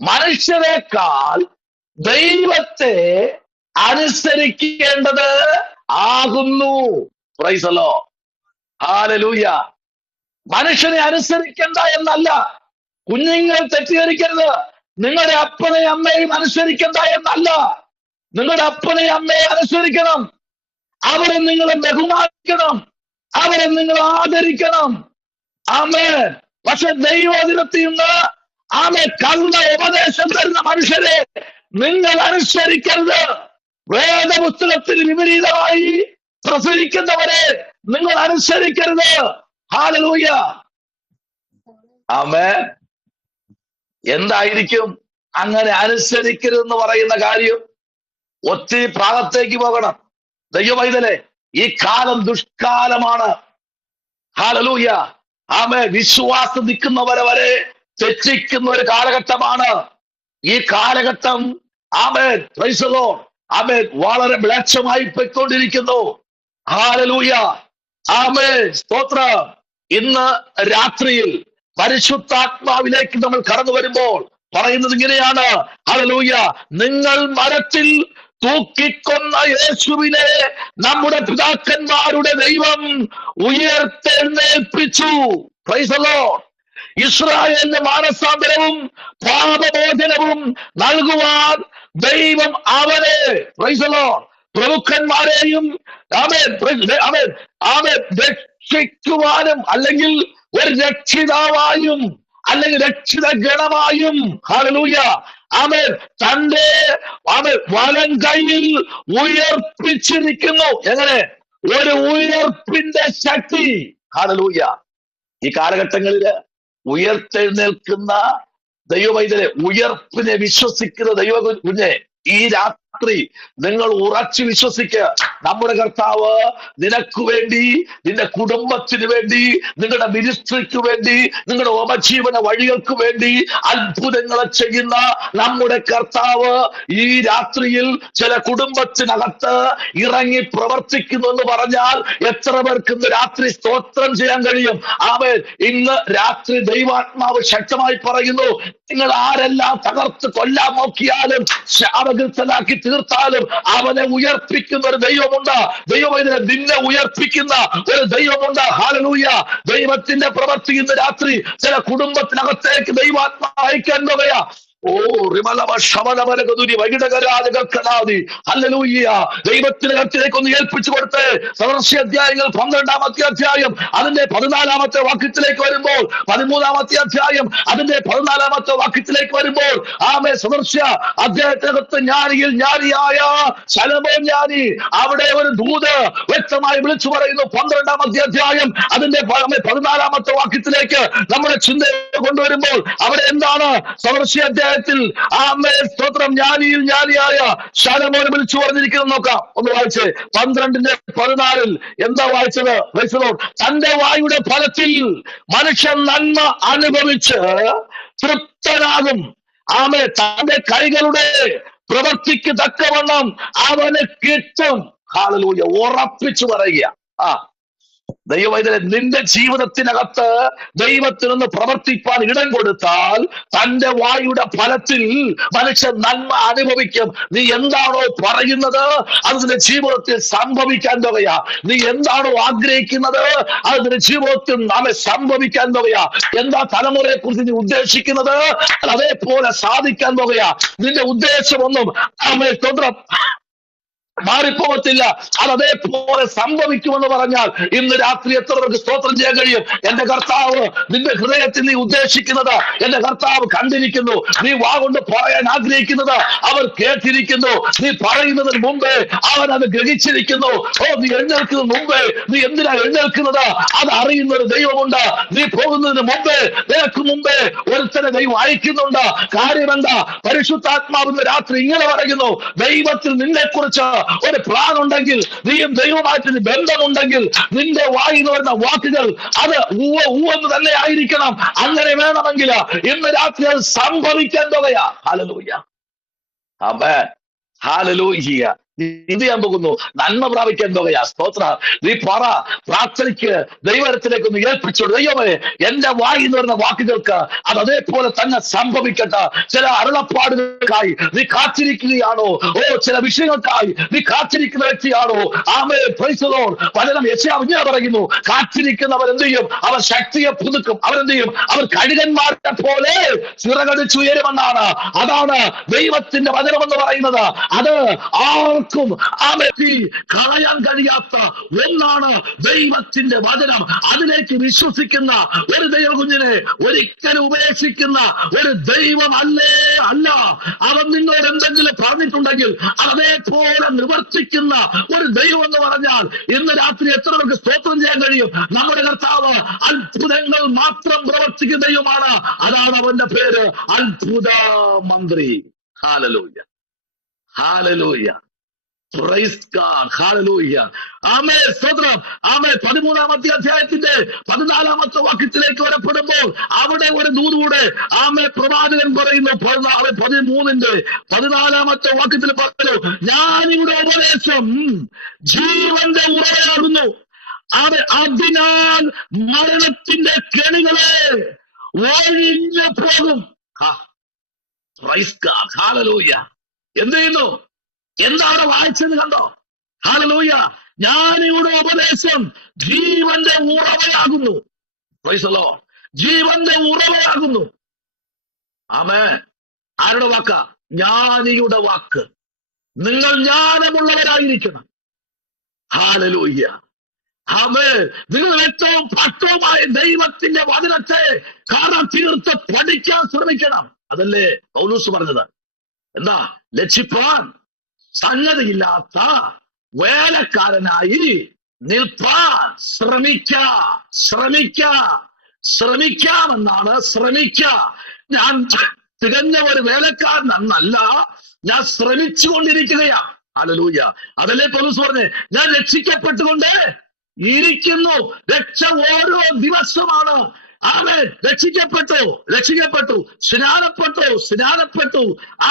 മനുഷ്യരെക്കാൾ ദൈവത്തെ അനുസരിക്കേണ്ടത് ആകുന്നു. Price the Lord. ഹല്ലേലൂയ. മനുഷ്യനെ അനുസരിക്കണ്ട എന്നല്ല. കുഞ്ഞുങ്ങൾ തെറ്റിദ്ധരിക്കരുത്. നിങ്ങളുടെ അപ്പനെയും അമ്മയും അനുസരിക്കണ്ട എന്നല്ല. നിങ്ങളുടെ അപ്പനെയും അമ്മയെ അനുസരിക്കണം. അവരെ നിങ്ങളെ ബഹുമാനിക്കണം. അവരെ നിങ്ങൾ ആദരിക്കണം. ആമേൻ. പക്ഷെ ദൈവദിനത്തിൽ നിന്ന് കള്ള ഉപദേശം തരുന്ന മനുഷ്യരെ നിങ്ങൾ അനുസരിക്കരുത്. വേദപുസ്തകത്തിന് വിപരീതമായി പ്രസംഗിക്കുന്നവരെ നിങ്ങൾ അനുസരിക്കരുത്. ഹല്ലേലൂയ. ആമേൻ. എന്തായിരിക്കും അങ്ങനെ അനുസരിക്കരുതെന്ന് പറയുന്ന കാര്യം? ഒത്തിരി ഭാഗത്തേക്ക് പോകണം. ദൈവവൈതലേ, ഈ കാലം ദുഷ്കാലമാണ്. ഹല്ലേലൂയ. ആമേൻ. വിശ്വാസം നിൽക്കുന്നവരെ വരെ തെറ്റിക്കുന്ന ഒരു കാലഘട്ടമാണ് ഈ കാലഘട്ടം. ആമേൻ. Praise the Lord. ആമേൻ. വളരെ മ്ലേച്ഛമായി പോയിക്കൊണ്ടിരിക്കുന്നു. ഹല്ലേലൂയ. ആമേൻ. സ്തോത്രം. ഇന്ന് രാത്രിയിൽ പരിശുദ്ധാത്മാവിലേക്ക് നമ്മൾ കടന്നു വരുമ്പോൾ പറയുന്നത് ഇങ്ങനെയാണ്. ഹല്ലേലൂയ. നിങ്ങൾ മരത്തിൽ തൂക്കിക്കൊന്ന യേശുവിനെ നമ്മുടെ പിതാക്കന്മാരുടെ ദൈവം ഉയർത്തെഴുന്നേൽപ്പിച്ചു. Price the Lord. ഇസ്രായേലിന് മാനസാന്തരവും പാപമോചനവും നൽകുവാൻ ദൈവം അവനെ, പ്രൈസ് ദി ലോർഡ്, പ്രമുഖന്മാരെയും രക്ഷിക്കുവാനും അല്ലെങ്കിൽ ഒരു രക്ഷിതാവായും അല്ലെങ്കിൽ രക്ഷിത ഗണമായും ഹല്ലേലൂയ ആമേൻ തന്റെ വലം കൈയിൽ ഉയർപ്പിച്ചിരിക്കുന്നു. എങ്ങനെ? ഒരു ഉയർപ്പിന്റെ ശക്തി. ഹല്ലേലൂയ. ഈ കാലഘട്ടങ്ങളില് ഉയർത്തെഴുന്നേൽക്കുന്ന ദൈവവൈദ്യരെ, ഉയർപ്പിനെ വിശ്വസിക്കുന്ന ദൈവ കുഞ്ഞെ, ഈ രാത്രി നിങ്ങൾ ഉറച്ചു വിശ്വസിക്കുക. നമ്മുടെ കർത്താവ് നിനക്ക് വേണ്ടി, നിന്റെ കുടുംബത്തിന് വേണ്ടി, നിങ്ങളുടെ മിനിസ്ട്രിക്ക് വേണ്ടി, നിങ്ങളുടെ ഉപജീവന വഴികൾക്ക് വേണ്ടി അത്ഭുതങ്ങളെ ചെയ്യുന്ന നമ്മുടെ കർത്താവ് ഈ രാത്രിയിൽ ചില കുടുംബത്തിനകത്ത് ഇറങ്ങി പ്രവർത്തിക്കുന്നു എന്ന് പറഞ്ഞാൽ എത്ര പേർക്ക് ഇന്ന് രാത്രി സ്തോത്രം ചെയ്യാൻ കഴിയും? ആമേൻ. ഇന്ന് രാത്രി ദൈവാത്മാവ് ശക്തമായി പറയുന്നു, നിങ്ങൾ ആരെല്ലാം തകർത്ത് കൊല്ലാൻ നോക്കിയാലും ശാപഗ്രസ്തനാക്കി തീർത്താലും അവനെ ഉയർപ്പിക്കുന്ന ഒരു ദൈവമുണ്ട്. ദൈവം നിന്നെ ഉയർപ്പിക്കുന്ന ഒരു ദൈവമുണ്ട്. ഹല്ലേലൂയ. ദൈവത്തിന്റെ പ്രവൃത്തി ഇന്ന് രാത്രി ചില കുടുംബത്തിനകത്തേക്ക് ദൈവാത്മാവ് അയക്കാൻ പോവുകയാ. ഓ റിമലവ ശമനമരകതുരി വൈകിടകരാജകൽക്കനാദി ഹല്ലേലൂയ. ദൈവത്തിന്റെ കർത്തിലേക്ക് ഒന്ന് ഏൽപ്പിച്ചു കൊടുത്ത് സദൃശ്യ അധ്യായങ്ങൾ 12-ാമത്തെ അധ്യായം അതിന്റെ 14-ാമത്തെ വാക്യത്തിലേക്ക് വരുമ്പോൾ, 13-ാമത്തെ അധ്യായം അതിന്റെ 14-ാമത്തെ വാക്യത്തിലേക്ക് വരുമ്പോൾ, ആമേ സദൃശ്യ അധ്യായത്തിനകത്ത് ജ്ഞാനിയിൽ ജ്ഞാനിയായ ശലോമോൻ ജ്ഞാനി അവിടെ ഒരു ദൂത് വ്യക്തമായി വിളിച്ചു പറയുന്നു. 12-ാമത്തെ അധ്യായം അതിന്റെ 14-ാമത്തെ വാക്യത്തിലേക്ക് നമ്മുടെ ചിന്തയെ കൊണ്ടുവരുമ്പോൾ അവിടെ എന്താണ് സദൃശ്യ അധ്യായത്തിൽ ആമേ സ്തോത്രം ജ്ഞാനിയിൽ ജ്ഞാനിയായ ശലോമോൻ വിളിച്ചു പറഞ്ഞിരിക്കുന്നത് നോക്കാം. ഒന്ന് വായിച്ചേ. 12-14 എന്താ വായിച്ചത്? തന്റെ വായുടെ ഫലത്തിൽ മനുഷ്യൻ നന്മ അനുഭവിച്ച് തൃപ്തനാകും. ആമേ തന്റെ കൈകളുടെ പ്രവൃത്തിക്ക് തക്കവണ്ണം അവന് കിട്ടും. ഹല്ലേലൂയ. ഉറപ്പിച്ചു പറയുക. ദൈവവൈദ്യരെ, നിന്റെ ജീവിതത്തിനകത്ത് ദൈവത്തിനൊന്ന് പ്രവർത്തിപ്പാൻ ഇടം കൊടുത്താൽ തന്റെ വായുടെ ഫലത്തിൽ മനുഷ്യൻ നന്മ അനുഭവിക്കും. നീ എന്താണോ പറയുന്നത് അത് നിന്റെ ജീവിതത്തിൽ സംഭവിക്കാൻ തുടങ്ങുക. നീ എന്താണോ ആഗ്രഹിക്കുന്നത് അത് നിന്റെ ജീവിതത്തിൽ നാമെ സംഭവിക്കാൻ തുടങ്ങുക. എന്താ തലമുറയെ കുറിച്ച് നീ ഉദ്ദേശിക്കുന്നത് അതേപോലെ സാധിക്കാൻ തുടങ്ങുക. നിന്റെ ഉദ്ദേശമൊന്നും ആമേ സ്തോത്രം മാറിപ്പോകത്തില്ല. അത് അതേപോലെ സംഭവിക്കുമെന്ന് പറഞ്ഞാൽ ഇന്ന് രാത്രി എത്ര പേർക്ക് സ്തോത്രം ചെയ്യാൻ കഴിയും? എന്റെ കർത്താവ് നിന്റെ ഹൃദയത്തിൽ നീ ഉദ്ദേശിക്കുന്നത് എന്റെ കർത്താവ് കണ്ടിരിക്കുന്നു. നീ വാ കൊണ്ട് പറയാൻ ആഗ്രഹിക്കുന്നത് അവർ കേട്ടിരിക്കുന്നു. നീ പറയുന്നതിന് മുമ്പേ അവൻ അത് ഗ്രഹിച്ചിരിക്കുന്നു. നീ എഴുന്നേൽക്കുന്നതിന് മുമ്പേ നീ എന്തിനാ എഴുന്നേൽക്കുന്നത് അത് അറിയുന്ന ഒരു ദൈവമുണ്ട്. നീ പോകുന്നതിന് മുമ്പേ നിനക്ക് മുമ്പേ ഒരുത്തനെ ദൈവം അയക്കുന്നുണ്ട്. കാര്യമെന്താ? പരിശുദ്ധാത്മാവിന്റെ രാത്രി ഇങ്ങനെ പറയുന്നു, ദൈവത്തിൽ നിന്നെ കുറിച്ച് ഒരു പ്ലാൻ ഉണ്ടെങ്കിൽ, നീയും ദൈവമായിട്ട് ബന്ധമുണ്ടെങ്കിൽ നിന്റെ വായിൽ വരുന്ന വാക്കുകൾ അത് ഊവെന്ന് തന്നെ ആയിരിക്കണം. അങ്ങനെ വേണമെങ്കിൽ ഇന്ന് രാത്രി അത് സംഭവിക്കാൻ തുടങ്ങുക. ഹല്ലേലൂയ. ആമേൻ. ഹല്ലേലൂയ. എന്ത് ചെയ്യാൻ പോകുന്നു? നന്മ പ്രാപിക്കാൻ തുടങ്ങുക. സ്തോത്ര. നീ പറ, പ്രാർത്ഥനയ്ക്ക് ദൈവത്തിലേക്ക് ഒന്ന് ഏൽപ്പിച്ചോളൂ. ദൈവമേ, എന്റെ വായിൽ നിന്ന് വരുന്ന വാക്കുകൾക്ക് അത് അതേപോലെ തന്നെ സംഭവിക്കട്ടെ. ചില അരുളപ്പാടുകൾക്കായി നീ കാത്തിരിക്കുകയാണോ? ചില വിഷയങ്ങൾക്കായി നീ കാത്തിരിക്കുന്ന വ്യക്തിയാണോ? ആമേ പ്രൈസ് ദി ലോർഡ്. വചനം യെശയ്യാവ് ഇങ്ങനെ പറയുന്നു, കാത്തിരിക്കുന്നവർ എന്ത് ചെയ്യും? അവർ ശക്തിയെ പുതുക്കും. അവരെന്ത് ചെയ്യും? അവർ കഴുകന്മാരെ പോലെ ചിറകടിച്ചുയരുമെന്നാണ്. അതാണ് ദൈവത്തിന്റെ വചനമെന്ന് പറയുന്നത്. അത് കളയാൻ കഴിയാത്ത ഒന്നാണ് ദൈവത്തിന്റെ വചനം. അതിലേക്ക് വിശ്വസിക്കുന്ന ഒരു ദൈവകുഞ്ഞിനെ ഒരിക്കലും ഉപേക്ഷിക്കുന്ന ഒരു ദൈവം അല്ല. അവൻ നിന്നോട് എന്തെങ്കിലും പറഞ്ഞിട്ടുണ്ടെങ്കിൽ അതേപോലെ നിവർത്തിക്കുന്ന ഒരു ദൈവം എന്ന് പറഞ്ഞാൽ ഇന്ന് രാത്രി എത്ര പേർക്ക് സ്തോത്രം ചെയ്യാൻ കഴിയും? നമ്മുടെ കർത്താവ് അത്ഭുതങ്ങൾ മാത്രം പ്രവർത്തിക്കുന്ന ദൈവമാണ്. അതാണ് അവന്റെ പേര്, അത്ഭുത മന്ത്രി. ഹല്ലേലൂയ. ഹല്ലേലൂയ. Praise God. ഹല്ലേലൂയ. ആമേൻ. സ്തോത്രം. ആമേൻ. 13-ാമത്തെ അധ്യായത്തിന്റെ 14-ാമത്തെ വാക്യത്തിലേക്ക് വരപ്പെടുമ്പോൾ അവിടെ ഒരു ദൂതൂടെ ആമേൻ പ്രവാചകൻ പറയുന്നു. 13-ന്റെ 14-ാമത്തെ വാക്യത്തിൽ പറയുന്നു, ജ്ഞാനിയുടെ ഉപദേശം ജീവന്റെ ഉറവയാകുന്നു. അതിനാൽ മരണത്തിന്റെ കെണികളെ ഒഴിഞ്ഞു പോകും. Price God. ഹല്ലേലൂയ. എന്ത് ചെയ്യുന്നു? എന്താണ് വായിച്ചത് കണ്ടോ? ഹല്ലേലൂയ. ജ്ഞാനിയുടെ ഉപദേശം ജീവന്റെ ഉറവയാകുന്നു. Price the Lord. ജീവന്റെ ഉറവയാകുന്നു. ആമേൻ. ആരുടെ വാക്ക? ജ്ഞാനിയുടെ വാക്ക്. നിങ്ങൾ ജ്ഞാനമുള്ളവരായിരിക്കണം. ഹല്ലേലൂയ. ആമേൻ. നിങ്ങൾ ഏറ്റവും പക്വമായ ദൈവത്തിന്റെ വചനത്തെ കാരണം തീർത്ത് പഠിക്കാൻ ശ്രമിക്കണം. അതല്ലേ പൗലോസ് പറഞ്ഞത്? എന്താ? ലക്ഷിപ്പാൻ സംഗതിയില്ലാത്ത വേലക്കാരനായി നിൽപ്പാൻ ശ്രമിക്കാമെന്നാണ്. ഞാൻ തികഞ്ഞ ഒരു വേലക്കാരൻ എന്നല്ല, ഞാൻ ശ്രമിച്ചുകൊണ്ടിരിക്കുകയാ. ഹല്ലേലൂയ. അതല്ലേ പൗലോസ് പറഞ്ഞേ, ഞാൻ രക്ഷിക്കപ്പെട്ടുകൊണ്ട് ഇരിക്കുന്നു. രക്ഷ ഓരോ ദിവസമാണ്. ആമേൻ. രക്ഷിക്കപ്പെട്ടു, സ്നാനപ്പെട്ടു.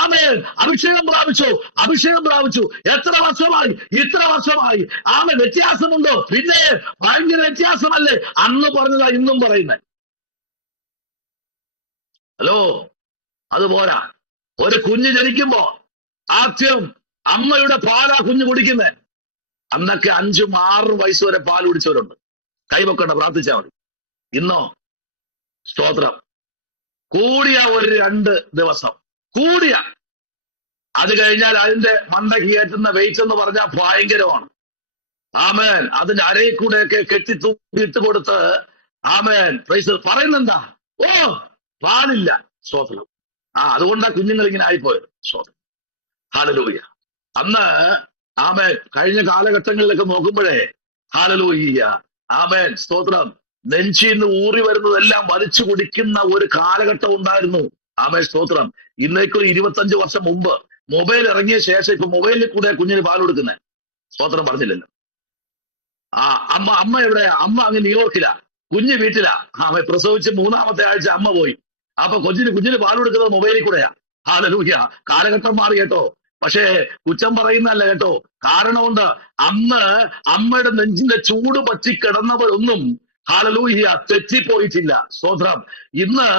ആമേൻ. അഭിഷേകം പ്രാപിച്ചു. എത്ര വർഷമായി? ഇത്ര വർഷമായി. ആമേൻ. വ്യത്യാസമുണ്ടോ? പിന്നെ ഭയങ്കര വ്യത്യാസമല്ലേ? അന്ന് പറഞ്ഞതാ ഇന്നും പറയുന്നത്. ഹലോ, അതുപോരാ. ഒരു കുഞ്ഞ് ജനിക്കുമ്പോ ആദ്യം അമ്മയുടെ പാലാ കുഞ്ഞ് കുടിക്കുന്നത്. അന്നൊക്കെ 5-6 വയസ്സ് വരെ പാൽ കുടിച്ചവരുണ്ട്. കൈവക്കണ്ട, പ്രാർത്ഥിച്ചാൽ മതി. ഇന്നോ സ്തോത്രം കൂടിയ ഒരു 2 ദിവസം കൂടിയ. അത് കഴിഞ്ഞാൽ അതിന്റെ മണ്ടയ്ക്ക് കയറ്റുന്ന വെയിറ്റ് എന്ന് പറഞ്ഞാൽ ഭയങ്കരമാണ്. ആമേൻ. അതിന്റെ അരയിൽ കൂടെയൊക്കെ കെട്ടി തൂക്കിയിട്ട് കൊടുത്ത് ആമേൻ പ്രൈസ് പറയുന്നെന്താ? ഓ പാടില്ല. സ്തോത്രം. അതുകൊണ്ടാ കുഞ്ഞുങ്ങൾ ഇങ്ങനെ ആയിപ്പോയത്. സ്തോത്രം. ഹല്ലേലൂയ. അന്ന് ആമേൻ കഴിഞ്ഞ കാലഘട്ടങ്ങളിലൊക്കെ നോക്കുമ്പോഴേ ഹല്ലേലൂയ ആമേൻ സ്തോത്രം നെഞ്ചിന്ന് ഊറി വരുന്നതെല്ലാം വലിച്ചു കുടിക്കുന്ന ഒരു കാലഘട്ടം ഉണ്ടായിരുന്നു. ആമേൻ സ്തോത്രം. ഇന്നേക്കൊരു 25 വർഷം മുമ്പ് മൊബൈൽ ഇറങ്ങിയ ശേഷം ഇപ്പൊ മൊബൈലിൽ കൂടെ കുഞ്ഞിന് പാൽ കൊടുക്കുന്നത്. സ്തോത്രം പറഞ്ഞില്ലല്ലോ. അമ്മ എവിടെ? അമ്മ അങ്ങ് ന്യൂയോർക്കിലാ, കുഞ്ഞ് വീട്ടിലാ. പ്രസവിച്ച് 3-ാമത്തെ ആഴ്ച അമ്മ പോയി. അപ്പൊ കുഞ്ഞിന് പാൽ കൊടുക്കുന്നത് മൊബൈലിൽ കൂടെയാ. ഹല്ലേലൂയ. കാലഘട്ടം മാറി കേട്ടോ. പക്ഷേ കുറ്റം പറയുന്നതല്ല കേട്ടോ. കാരണമുണ്ട്. അന്ന് അമ്മയുടെ നെഞ്ചിന്റെ ചൂട് പറ്റി കിടന്നവരൊന്നും ഹല്ലേലൂയ തെറ്റിപ്പോയിട്ടില്ല. സ്തോത്രം. ഇന്ന്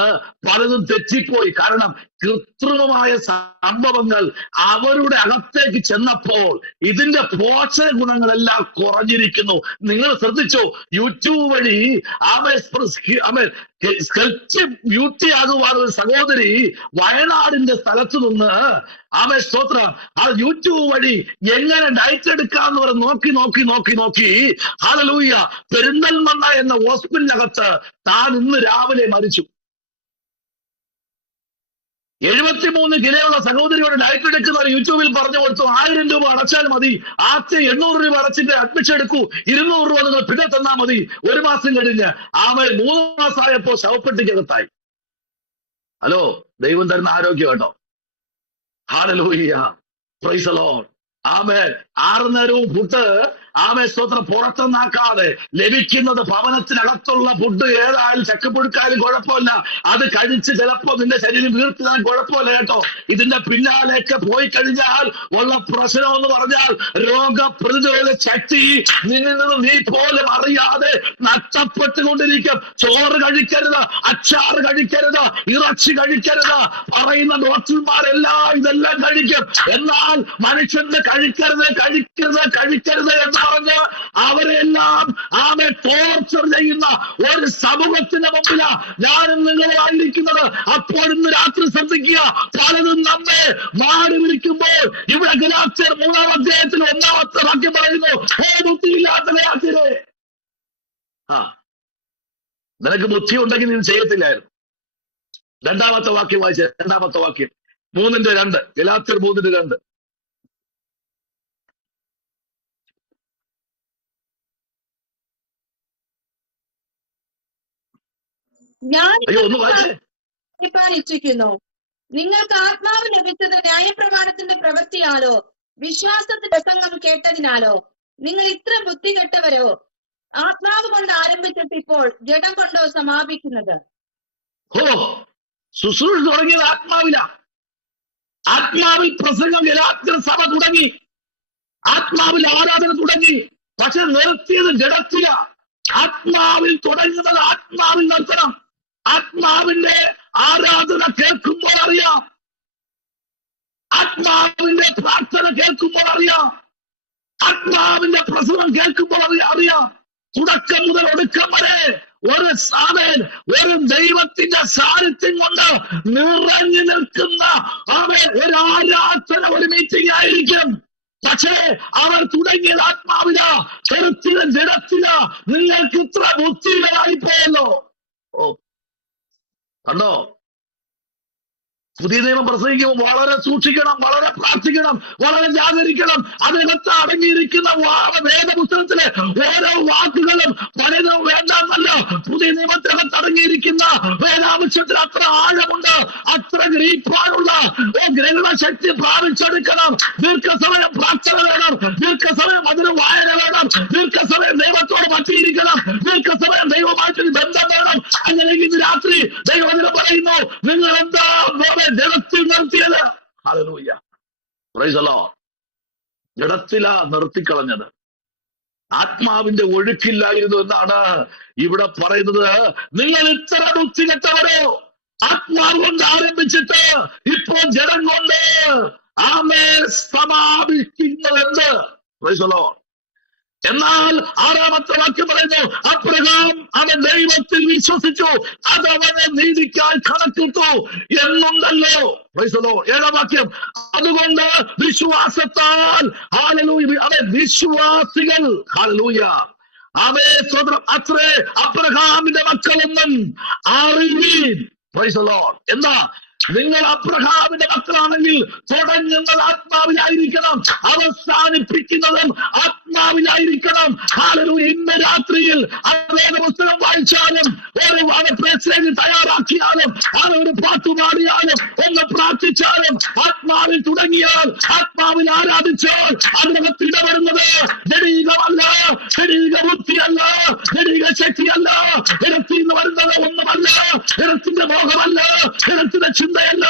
പലതും തെറ്റിപ്പോയി. കാരണം കൃത്രിമമായ സംഭവങ്ങൾ അവരുടെ അകത്തേക്ക് ചെന്നപ്പോൾ ഇതിന്റെ പോഷക ഗുണങ്ങളെല്ലാം കുറഞ്ഞിരിക്കുന്നു. നിങ്ങൾ ശ്രദ്ധിച്ചോ? യൂട്യൂബ് വഴി ഹെൽത്ത് ബ്യൂട്ടി ആകുവാൻ ഒരു സഹോദരി വയനാടിന്റെ സ്ഥലത്ത് നിന്ന് സ്തോത്രം യൂട്യൂബ് വഴി എങ്ങനെ ഡയറ്റ് എടുക്കാന്ന് പറഞ്ഞ് നോക്കി ഹല്ലേലൂയ പെരിന്തൽമണ്ണ എന്ന ഹോസ്പിറ്റലിനകത്ത് താൻ ഇന്ന് രാവിലെ മരിച്ചു. 73 കിലോയുള്ള സഹോദരിയോട് ഡയറ്റ് എടുക്കുന്നവർ യൂട്യൂബിൽ പറഞ്ഞു കൊടുത്തു. 1000 രൂപ അടച്ചാൽ മതി. ആദ്യം 800 രൂപ അടച്ചിട്ട് അഡ്മിഷൻ എടുക്കൂ. 200 രൂപ നിങ്ങൾ പിന്നെ തന്നാൽ മതി. 1 മാസം കഴിഞ്ഞ് 3 മാസമായപ്പോ ശവപ്പെട്ടിക്കകത്തായി. ഹലോ, ദൈവം തരുന്ന ആരോഗ്യം കേട്ടോ. ഹല്ലേലൂയ. Praise the Lord. ആമേൻ. 6 നേരവും ഫുഡ് സ്തോത്രം പുറത്തുനിന്നാക്കാതെ ലഭിക്കുന്നത് ഭവനത്തിനകത്തുള്ള ഫുഡ് ഏതായാലും ചക്കപ്പുഴുക്കായാലും കുഴപ്പമില്ല. അത് കഴിച്ച് ചിലപ്പോ നിന്റെ ശരീരം വീർത്തിടാൻ കുഴപ്പമില്ല കേട്ടോ. ഇതിന്റെ പിന്നാലേക്ക് പോയി കഴിഞ്ഞാൽ ഉള്ള പ്രശ്നം എന്ന് പറഞ്ഞാൽ രോഗപ്രതിരോധ ശക്തി നിന്നിൽ നിന്ന് നീ പോലും അറിയാതെ നഷ്ടപ്പെട്ടുകൊണ്ടിരിക്കും. ചോറ് കഴിക്കരുത്, അച്ചാറ് കഴിക്കരുത്, ഇറച്ചി കഴിക്കരുത് പറയുന്ന ഡോക്ടർമാരെല്ലാം ഇതെല്ലാം കഴിക്കും. എന്നാൽ മനുഷ്യന്റെ കഴിക്കരുത് എന്ന് പറഞ്ഞ് അവരെല്ലാം ടോർച്ചർ ചെയ്യുന്ന ഒരു സമൂഹത്തിന്റെ മുമ്പിലാ ഞാനും നിങ്ങളുമായിരിക്കുന്നത്. അപ്പോൾ ഇന്ന് രാത്രി ശ്രദ്ധിക്കുക. പലതും നമ്മെ മാറി വിളിക്കുമ്പോൾ ഇവിടെ ഗലാത്യർ 3-ാം അധ്യായത്തിൽ 1-ാമത്തെ വാക്യം പറയുന്നു, ബുദ്ധിയില്ലാത്ത ഗലാത്യരെ, നിനക്ക് ബുദ്ധി ഉണ്ടെങ്കിൽ നീ ചെയ്യത്തില്ലായിരുന്നു. 2-ാമത്തെ വാക്യം വായിച്ച 2-ാമത്തെ വാക്യം 3:2 ഗലാത്യർ 3:2. ഞാൻ ഇച്ഛിക്കുന്നു, നിങ്ങൾക്ക് ആത്മാവ് ലഭിച്ചത് ന്യായപ്രമാണത്തിന്റെ പ്രവൃത്തിയാലോ വിശ്വാസത്തിന്റെ പ്രസംഗം കേട്ടതിനാലോ? നിങ്ങൾ ഇത്ര ബുദ്ധി കെട്ടവരോ? ആത്മാവ് കൊണ്ട് ആരംഭിച്ചിട്ട് ഇപ്പോൾ ജഡം കൊണ്ടോ സമാപിക്കുന്നത്? ശുശ്രൂഷ തുടങ്ങിയത് ആത്മാവിലാ. ആത്മാവിൽ പ്രസംഗം ഗലാത്യർ സഭ തുടങ്ങി, ആത്മാവിൽ ആരാധന തുടങ്ങി. പക്ഷെ നിർത്തിയത് ജഡത്തില. ആത്മാവിൽ തുടങ്ങുന്നത് ആത്മാവിൽ നിർത്തണം. ആത്മാവിന്റെ ആരാധന കേൾക്കുമ്പോൾ അറിയാം, ആത്മാവിന്റെ പ്രാർത്ഥന കേൾക്കുമ്പോൾ അറിയാം, ആത്മാവിന്റെ പ്രസംഗം കേൾക്കുമ്പോൾ അറിയാം. തുടക്കം മുതൽ ഒടുക്കം വരെ ഒരു ദൈവത്തിന്റെ സാന്നിധ്യം കൊണ്ട് നിറഞ്ഞു നിൽക്കുന്ന ഒരു ആരാധന, ഒരു മീറ്റിംഗ് ആയിരിക്കും. പക്ഷേ അവർ തുടങ്ങിയത് ആത്മാവില, ചെറുത്തില, ജഡത്തില. നിങ്ങൾക്ക് ഇത്ര ബുദ്ധിയിലായി പോയല്ലോ. കണ്ടോ? പുതിയ നിയമം പ്രസംഗിക്കുമ്പോൾ വളരെ സൂക്ഷിക്കണം, വളരെ പ്രാർത്ഥിക്കണം, വളരെ ജാഗരിക്കണം. അതിനകത്ത് അടങ്ങിയിരിക്കുന്ന വേദപുസ്തകത്തിലെ ഓരോ വാക്കുകളും പലതും വേണ്ടെന്നല്ല. പുതിയ നിയമത്തിനകത്ത് അടങ്ങിയിരിക്കുന്ന വേദാംശത്തിന് അത്ര ആഴമുണ്ട്, അത്ര ഗ്രീപ്പാനുള്ള ഗ്രഹണശക്തി പ്രാപിച്ചെടുക്കണം. ദീർഘസമയം പ്രാർത്ഥന വേണം, ദീർഘസമയം അതിന് വായന വേണം, ദീർഘസമയം ദൈവത്തോട് പറ്റിയിരിക്കണം, ദീർഘസമയം ദൈവമായിട്ടൊരു ബന്ധം വേണം. അങ്ങനെ ഇന്ന് രാത്രി ദൈവം പറയുന്നു, നിങ്ങൾ എന്താ ജഡത്തിൽ നിർത്തിയത്? ഹല്ലേലൂയ. Praise the Lord. ജഡത്തിലാ നിർത്തിക്കളഞ്ഞത്. ആത്മാവിന്റെ ഒഴുക്കില്ലായിരുന്നു എന്നാണ് ഇവിടെ പറയുന്നത്. നിങ്ങൾ ഇത്ര ബുദ്ധി കെട്ടവരോ? ആത്മാവ് കൊണ്ട് ആരംഭിച്ചിട്ട് ഇപ്പോൾ ജഡം കൊണ്ട് സമാപിക്കുന്നത്. Price the Lord. എന്നാൽ 6-ാമത്തെ വാക്യം പറയുന്നു, അബ്രഹാം അവൻ ദൈവത്തിൽ വിശ്വസിച്ചു, അതവനെ നീതിക്കായി കണക്കിട്ടു എന്നുണ്ടല്ലോ. ഏഴാം വാക്യം, അതുകൊണ്ട് വിശ്വാസത്താൽ ഹല്ലേലൂയ അവൻ വിശ്വാസികൾ ഹല്ലേലൂയ അവേ സ്വതന്ത്രം അത്രേ അബ്രഹാമിന്റെ മക്കളെന്നും അറിവീൻ. എന്താ? നിങ്ങൾ അബ്രഹാമിന്റെ മക്കളാണെങ്കിൽ തുടങ്ങുന്നത് ആത്മാവിലായിരിക്കണം, അവസാനിപ്പിക്കുന്നതും ആത്മാവിലായിരിക്കണം. ഹല്ലേലൂയ. ഇന്ന് രാത്രിയിൽ വേദ പുസ്തകം വായിച്ചാലും, ഒരു മെസ്സേജ് തയ്യാറാക്കിയാലും, ഒരു പാട്ട് പാടിയാലും, ഒന്ന് പ്രാർത്ഥിച്ചാലും, ആത്മാവിൽ തുടങ്ങിയാൽ, ആത്മാവിൽ ആരാധിച്ചാൽ അതിനകത്ത് ഇടപെടുന്നത് ജഡീകമല്ല, ജഡീക ബുദ്ധിയല്ല, ജഡീക ശക്തിയല്ല, ഇടത്തിൽ നിന്ന് വരുന്നത് ഒന്നുമല്ല, ഇടത്തിന്റെ മോഹമല്ല, ഇടത്തിന്റെ ചിന്തയല്ല,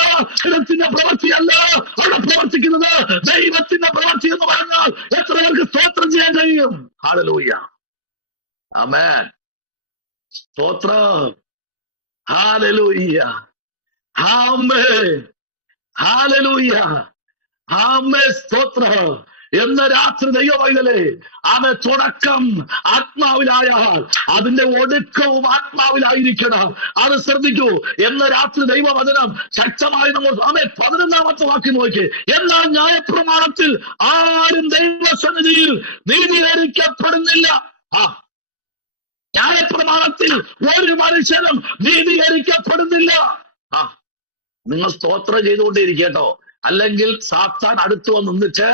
ഇടത്തിന്റെ പ്രവൃത്തിയല്ല. അവിടെ പ്രവർത്തിക്കുന്നത് ദൈവത്തിന്റെ പ്രവൃത്തി എന്ന് പറഞ്ഞാൽ എത്ര പേർക്ക് സ്തോത്രം ചെയ്യാൻ കഴിയും? ഹല്ലേലൂയ. ആമേൻ. സ്തോത്രം. ഹല്ലേലൂയ. ആമേൻ. ഹല്ലേലൂയ. ആമേൻ. സ്തോത്രം. എന്ന രാത്രി ദൈവമൈതലേ, ആമേ തുടക്കം ആത്മാവിലായാൽ അതിന്റെ ഒടുക്കവും ആത്മാവിലായിരിക്കണം. അത് ശ്രദ്ധിക്കൂ. എന്ന രാത്രി ദൈവവചനം ശക്തമായി നമ്മൾ 11ാമത്തെ വാക്യം നോക്കി. എന്നാൽ ന്യായപ്രമാണത്തിൽ ആരും ദൈവസന്നിധിയിൽ നീതീകരിക്കപ്പെടുന്നില്ല. ന്യായപ്രമാണത്തിൽ ഒരു മനുഷ്യനും നീതീകരിക്കപ്പെടുന്നില്ല. നിങ്ങൾ സ്തോത്രം ചെയ്തുകൊണ്ടേയിരിക്കട്ടോ, അല്ലെങ്കിൽ സാത്താൻ അടുത്ത് വന്ന് നിന്നിട്ട്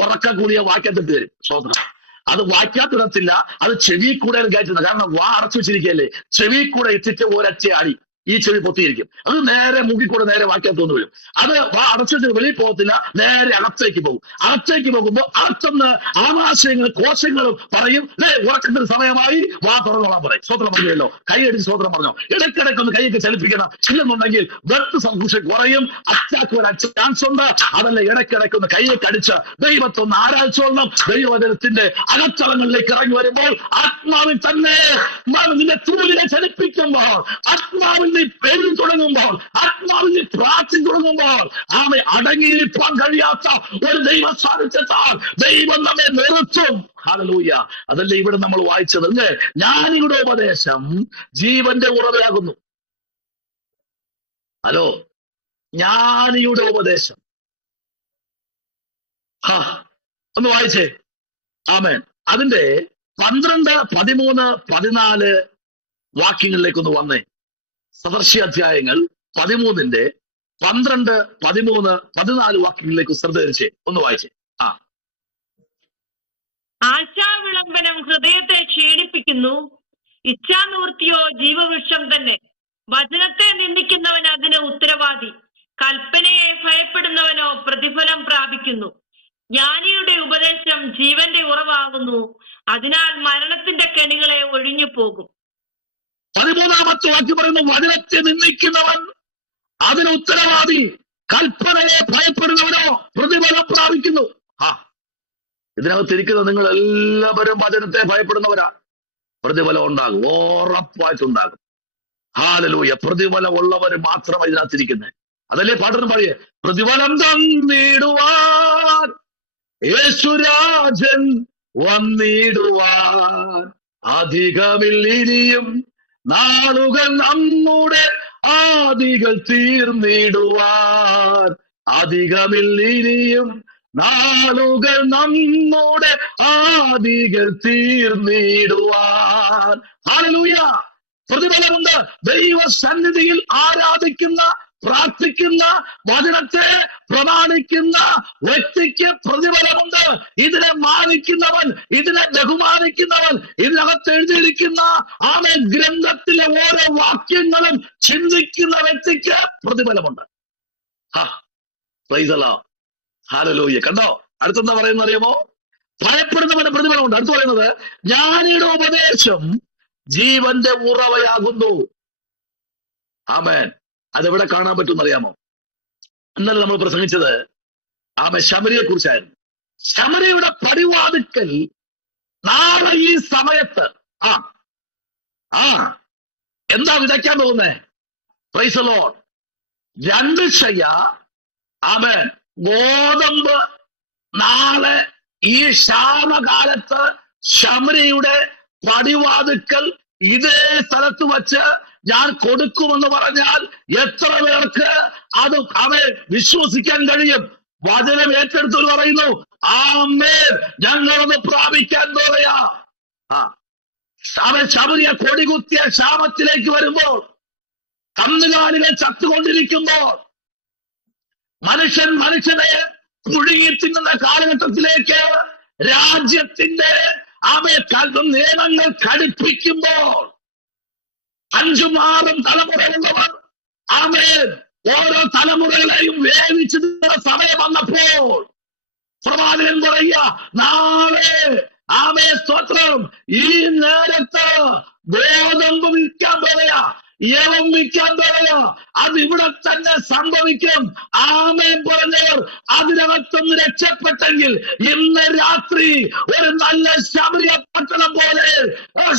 ഉറക്ക കൂടിയ വാക്യത്തിട്ട് തരും. സ്തോത്രം. അത് വാക്യാത്തിടത്തില്ല, അത് ചെവി കൂടെ കയറ്റുന്നത്. കാരണം വാ അടച്ചു വെച്ചിരിക്കുകയല്ലേ, ചെവി കൂടെ ഇട്ടിട്ട് ഒരൊറ്റ അടി ഈ ചെവി പൊത്തിയിരിക്കും. അത് നേരെ മുക്കിക്കൂടെ നേരെ വാക്യാത്തൊന്ന് വീഴും. അത് വാ അടച്ചു വെച്ചിട്ട് വെളിയിൽ പോകത്തില്ല, നേരെ അകത്തേക്ക് പോകും. അകത്തേക്ക് പോകുമ്പോൾ അകത്തുനിന്ന് ആമാശയങ്ങളും കോശങ്ങളും പറയും, ഉറക്കത്തിന് സമയമായി, വാ തുറന്നോളാൻ പറയും. സ്വത്രം പറഞ്ഞല്ലോ, കൈയടിച്ച് സ്വത്രം പറഞ്ഞോ. ഇടയ്ക്കിടയ്ക്കൊന്ന് കൈയൊക്കെ ചലിപ്പിക്കണം. ഇല്ലെന്നുണ്ടെങ്കിൽ ബ്ലഡ് സർക്കുലേഷൻ കുറയും, അറ്റാക്ക് വരാൻ ചാൻസ് ഉണ്ട്. അതല്ല, ഇടയ്ക്കിടയ്ക്കൊന്ന് കൈയൊക്കെ അടിച്ച് ദൈവത്തൊന്ന് ആരാധിച്ചോളണം. ദൈവവചനത്തിന്റെ അകത്തളങ്ങളിലേക്ക് ഇറങ്ങി വരുമ്പോൾ ആത്മാവിൽ തന്നെ നിന്റെ തൂലിനെ ചലിപ്പിക്കുമ്പോൾ, ആത്മാവിൽ നീ പേരിൽ തുടങ്ങുമ്പോൾ, ആത്മാവിൽ നീ പ്രാർത്ഥിച്ചു തുടങ്ങുമ്പോൾ, ആമെ അടങ്ങിയിരിക്കാൻ കഴിയാത്ത ഒരു ദൈവ സാന്നിധ്യത്താൽ ദൈവം നമ്മെ നിർത്തും. ഹല്ലേലൂയ. അതല്ലേ ഇവിടെ നമ്മൾ വായിച്ചത്, അല്ലേ? ജ്ഞാനിയുടെ ഉപദേശം ജീവന്റെ ഉറവയാകുന്നു. ഹലോ, ജ്ഞാനിയുടെ ഉപദേശം. ഒന്ന് വായിച്ചേ. ആമേൻ. അതിന്റെ 12, 13, 14 വാക്യങ്ങളിലേക്കൊന്ന് വന്നേ. സദൃശ്യാധ്യായങ്ങൾ 13ന്റെ 12, 13, 14 വാക്യങ്ങളിലേക്ക് ശ്രദ്ധ ധരിച്ചേ. ഒന്ന് വായിച്ചേ. ആശാവിളംബനം ഹൃദയത്തെ ക്ഷീണിപ്പിക്കുന്നു, ഇച്ഛാനിവൃത്തിയോ ജീവവൃക്ഷം തന്നെ. വചനത്തെ നിന്ദിക്കുന്നവൻ അതിന് ഉത്തരവാദി, കൽപ്പനയെ ഭയപ്പെടുന്നവനോ പ്രതിഫലം പ്രാപിക്കുന്നു. ജ്ഞാനിയുടെ ഉപദേശം ജീവന്റെ ഉറവാകുന്നു, അതിനാൽ മരണത്തിന്റെ കെണികളെ ഒഴിഞ്ഞു പോകും. 13ാമത്തെ വാക്യം പറയുന്നു, വചനത്തെ നിന്ദിക്കുന്നവൻ അതിന് ഉത്തരവാദി, കൽപ്പനയെ ഭയപ്പെടുന്നവനോ പ്രതിഫലം പ്രാപിക്കുന്നു. ഇതിനകത്തിരിക്കുന്ന നിങ്ങൾ എല്ലാവരും വചനത്തെ ഭയപ്പെടുന്നവരാ. പ്രതിഫലം ഉണ്ടാകും, ഉറപ്പായിട്ടുണ്ടാകും. ഹല്ലേലൂയ. പ്രതിഫലം ഉള്ളവർ മാത്രമാണ് ഇതിനകത്തിരിക്കുന്നത്. അതല്ലേ പാട്ടന് പറയേ, പ്രതിഫലം തന്നിടുവാൻ യേശുരാജൻ വന്നിടുവാൻ, അധികമിൽ ഇനിയും നാളുകൾ നമ്മുടെ ആദികൾ തീർന്നിടുവാൻ, അധികമിൽ ഇനിയും നാളുകൾ നമ്മുടെ ആദികൾ തീർന്നിടുവാൻ. ഹല്ലേലൂയ. പ്രതിഫലമുണ്ട്. ദൈവസന്നിധിയിൽ ആരാധിക്കുന്ന, പ്രാർത്ഥിക്കുന്ന, വചനത്തെ പ്രമാണിക്കുന്ന വ്യക്തിക്ക് പ്രതിഫലമുണ്ട്. ഇതിനെ മാനിക്കുന്നവൻ, ഇതിനെ ബഹുമാനിക്കുന്നവൻ, ഇതിനകത്ത് എഴുതിയിരിക്കുന്ന ആമേൻ ഗ്രന്ഥത്തിലെ ഓരോ വാക്യങ്ങളും ചിന്തിക്കുന്ന വ്യക്തിക്ക് പ്രതിഫലമുണ്ട്. ഹല്ലേലൂയ. കണ്ടോ? അടുത്തെന്താ പറയുന്നത് അറിയാമോ? ഭയപ്പെടുന്നവന്റെ പ്രതിഫലമുണ്ട്. അടുത്ത് പറയുന്നത്, ജ്ഞാനിയുടെ ഉപദേശം ജീവന്റെ ഉറവയാകുന്നു. ആമേൻ. അതെവിടെ കാണാൻ പറ്റുമെന്ന് അറിയാമോ? ഇന്നലെ നമ്മൾ പ്രസംഗിച്ചത് ശമരിയെ കുറിച്ചായിരുന്നു. ശമരിയുടെ പടിവാതിക്കൽ നാളെ ഈ സമയത്ത് എന്താ വിതയ്ക്കാൻ പോകുന്നേ? Price the Lord. 2 ശയ്യ ആമേൻ ഗോതമ്പ് നാളെ ഈ ക്ഷാമകാലത്ത് ശമരിയുടെ പടിവാതിക്കൽ ഇതേ സ്ഥലത്ത് വച്ച് ഞാൻ കൊടുക്കുമെന്ന് പറഞ്ഞാൽ എത്ര പേർക്ക് അത് അവൻ വിശ്വസിക്കാൻ കഴിയും? വചനം ഏറ്റെടുത്തു പറയുന്നു, ആമേൻ, ഞങ്ങളത് പ്രാപിക്കാൻ പോവുകയാ. അവൻ ശബരിയ കൊടികുത്തിയ ക്ഷാമത്തിലേക്ക് വരുമ്പോൾ, കന്നുകാലികൾ ചത്തുകൊണ്ടിരിക്കുമ്പോൾ, മനുഷ്യനെ പുഴുങ്ങി തിന്നുന്ന കാലഘട്ടത്തിലേക്ക് രാജ്യത്തിന്റെ നിയമങ്ങൾ ഘടിപ്പിക്കുമ്പോൾ 5ഉം 6ഉം തലമുറയുള്ളവർ ആമേൻ ഓരോ തലമുറകളെയും വേവിച്ചു നിന്ന സമയം വന്നപ്പോൾ പ്രവാചകൻ പറയുക, നാളെ ആമേ സ്തോത്രം, ഈ നേരത്ത് ഗോതമ്പ് വിൽക്കാൻ പോവുക, യവം വിൽക്കാൻ പോവുക, അത് ഇവിടെ തന്നെ സംഭവിക്കും. ആമേൻ പറഞ്ഞവർ അതിനകത്തൊന്ന് രക്ഷപ്പെട്ടെങ്കിൽ ഇന്ന് രാത്രി ഒരു നല്ല ശബരിയ പട്ടണം പോലെ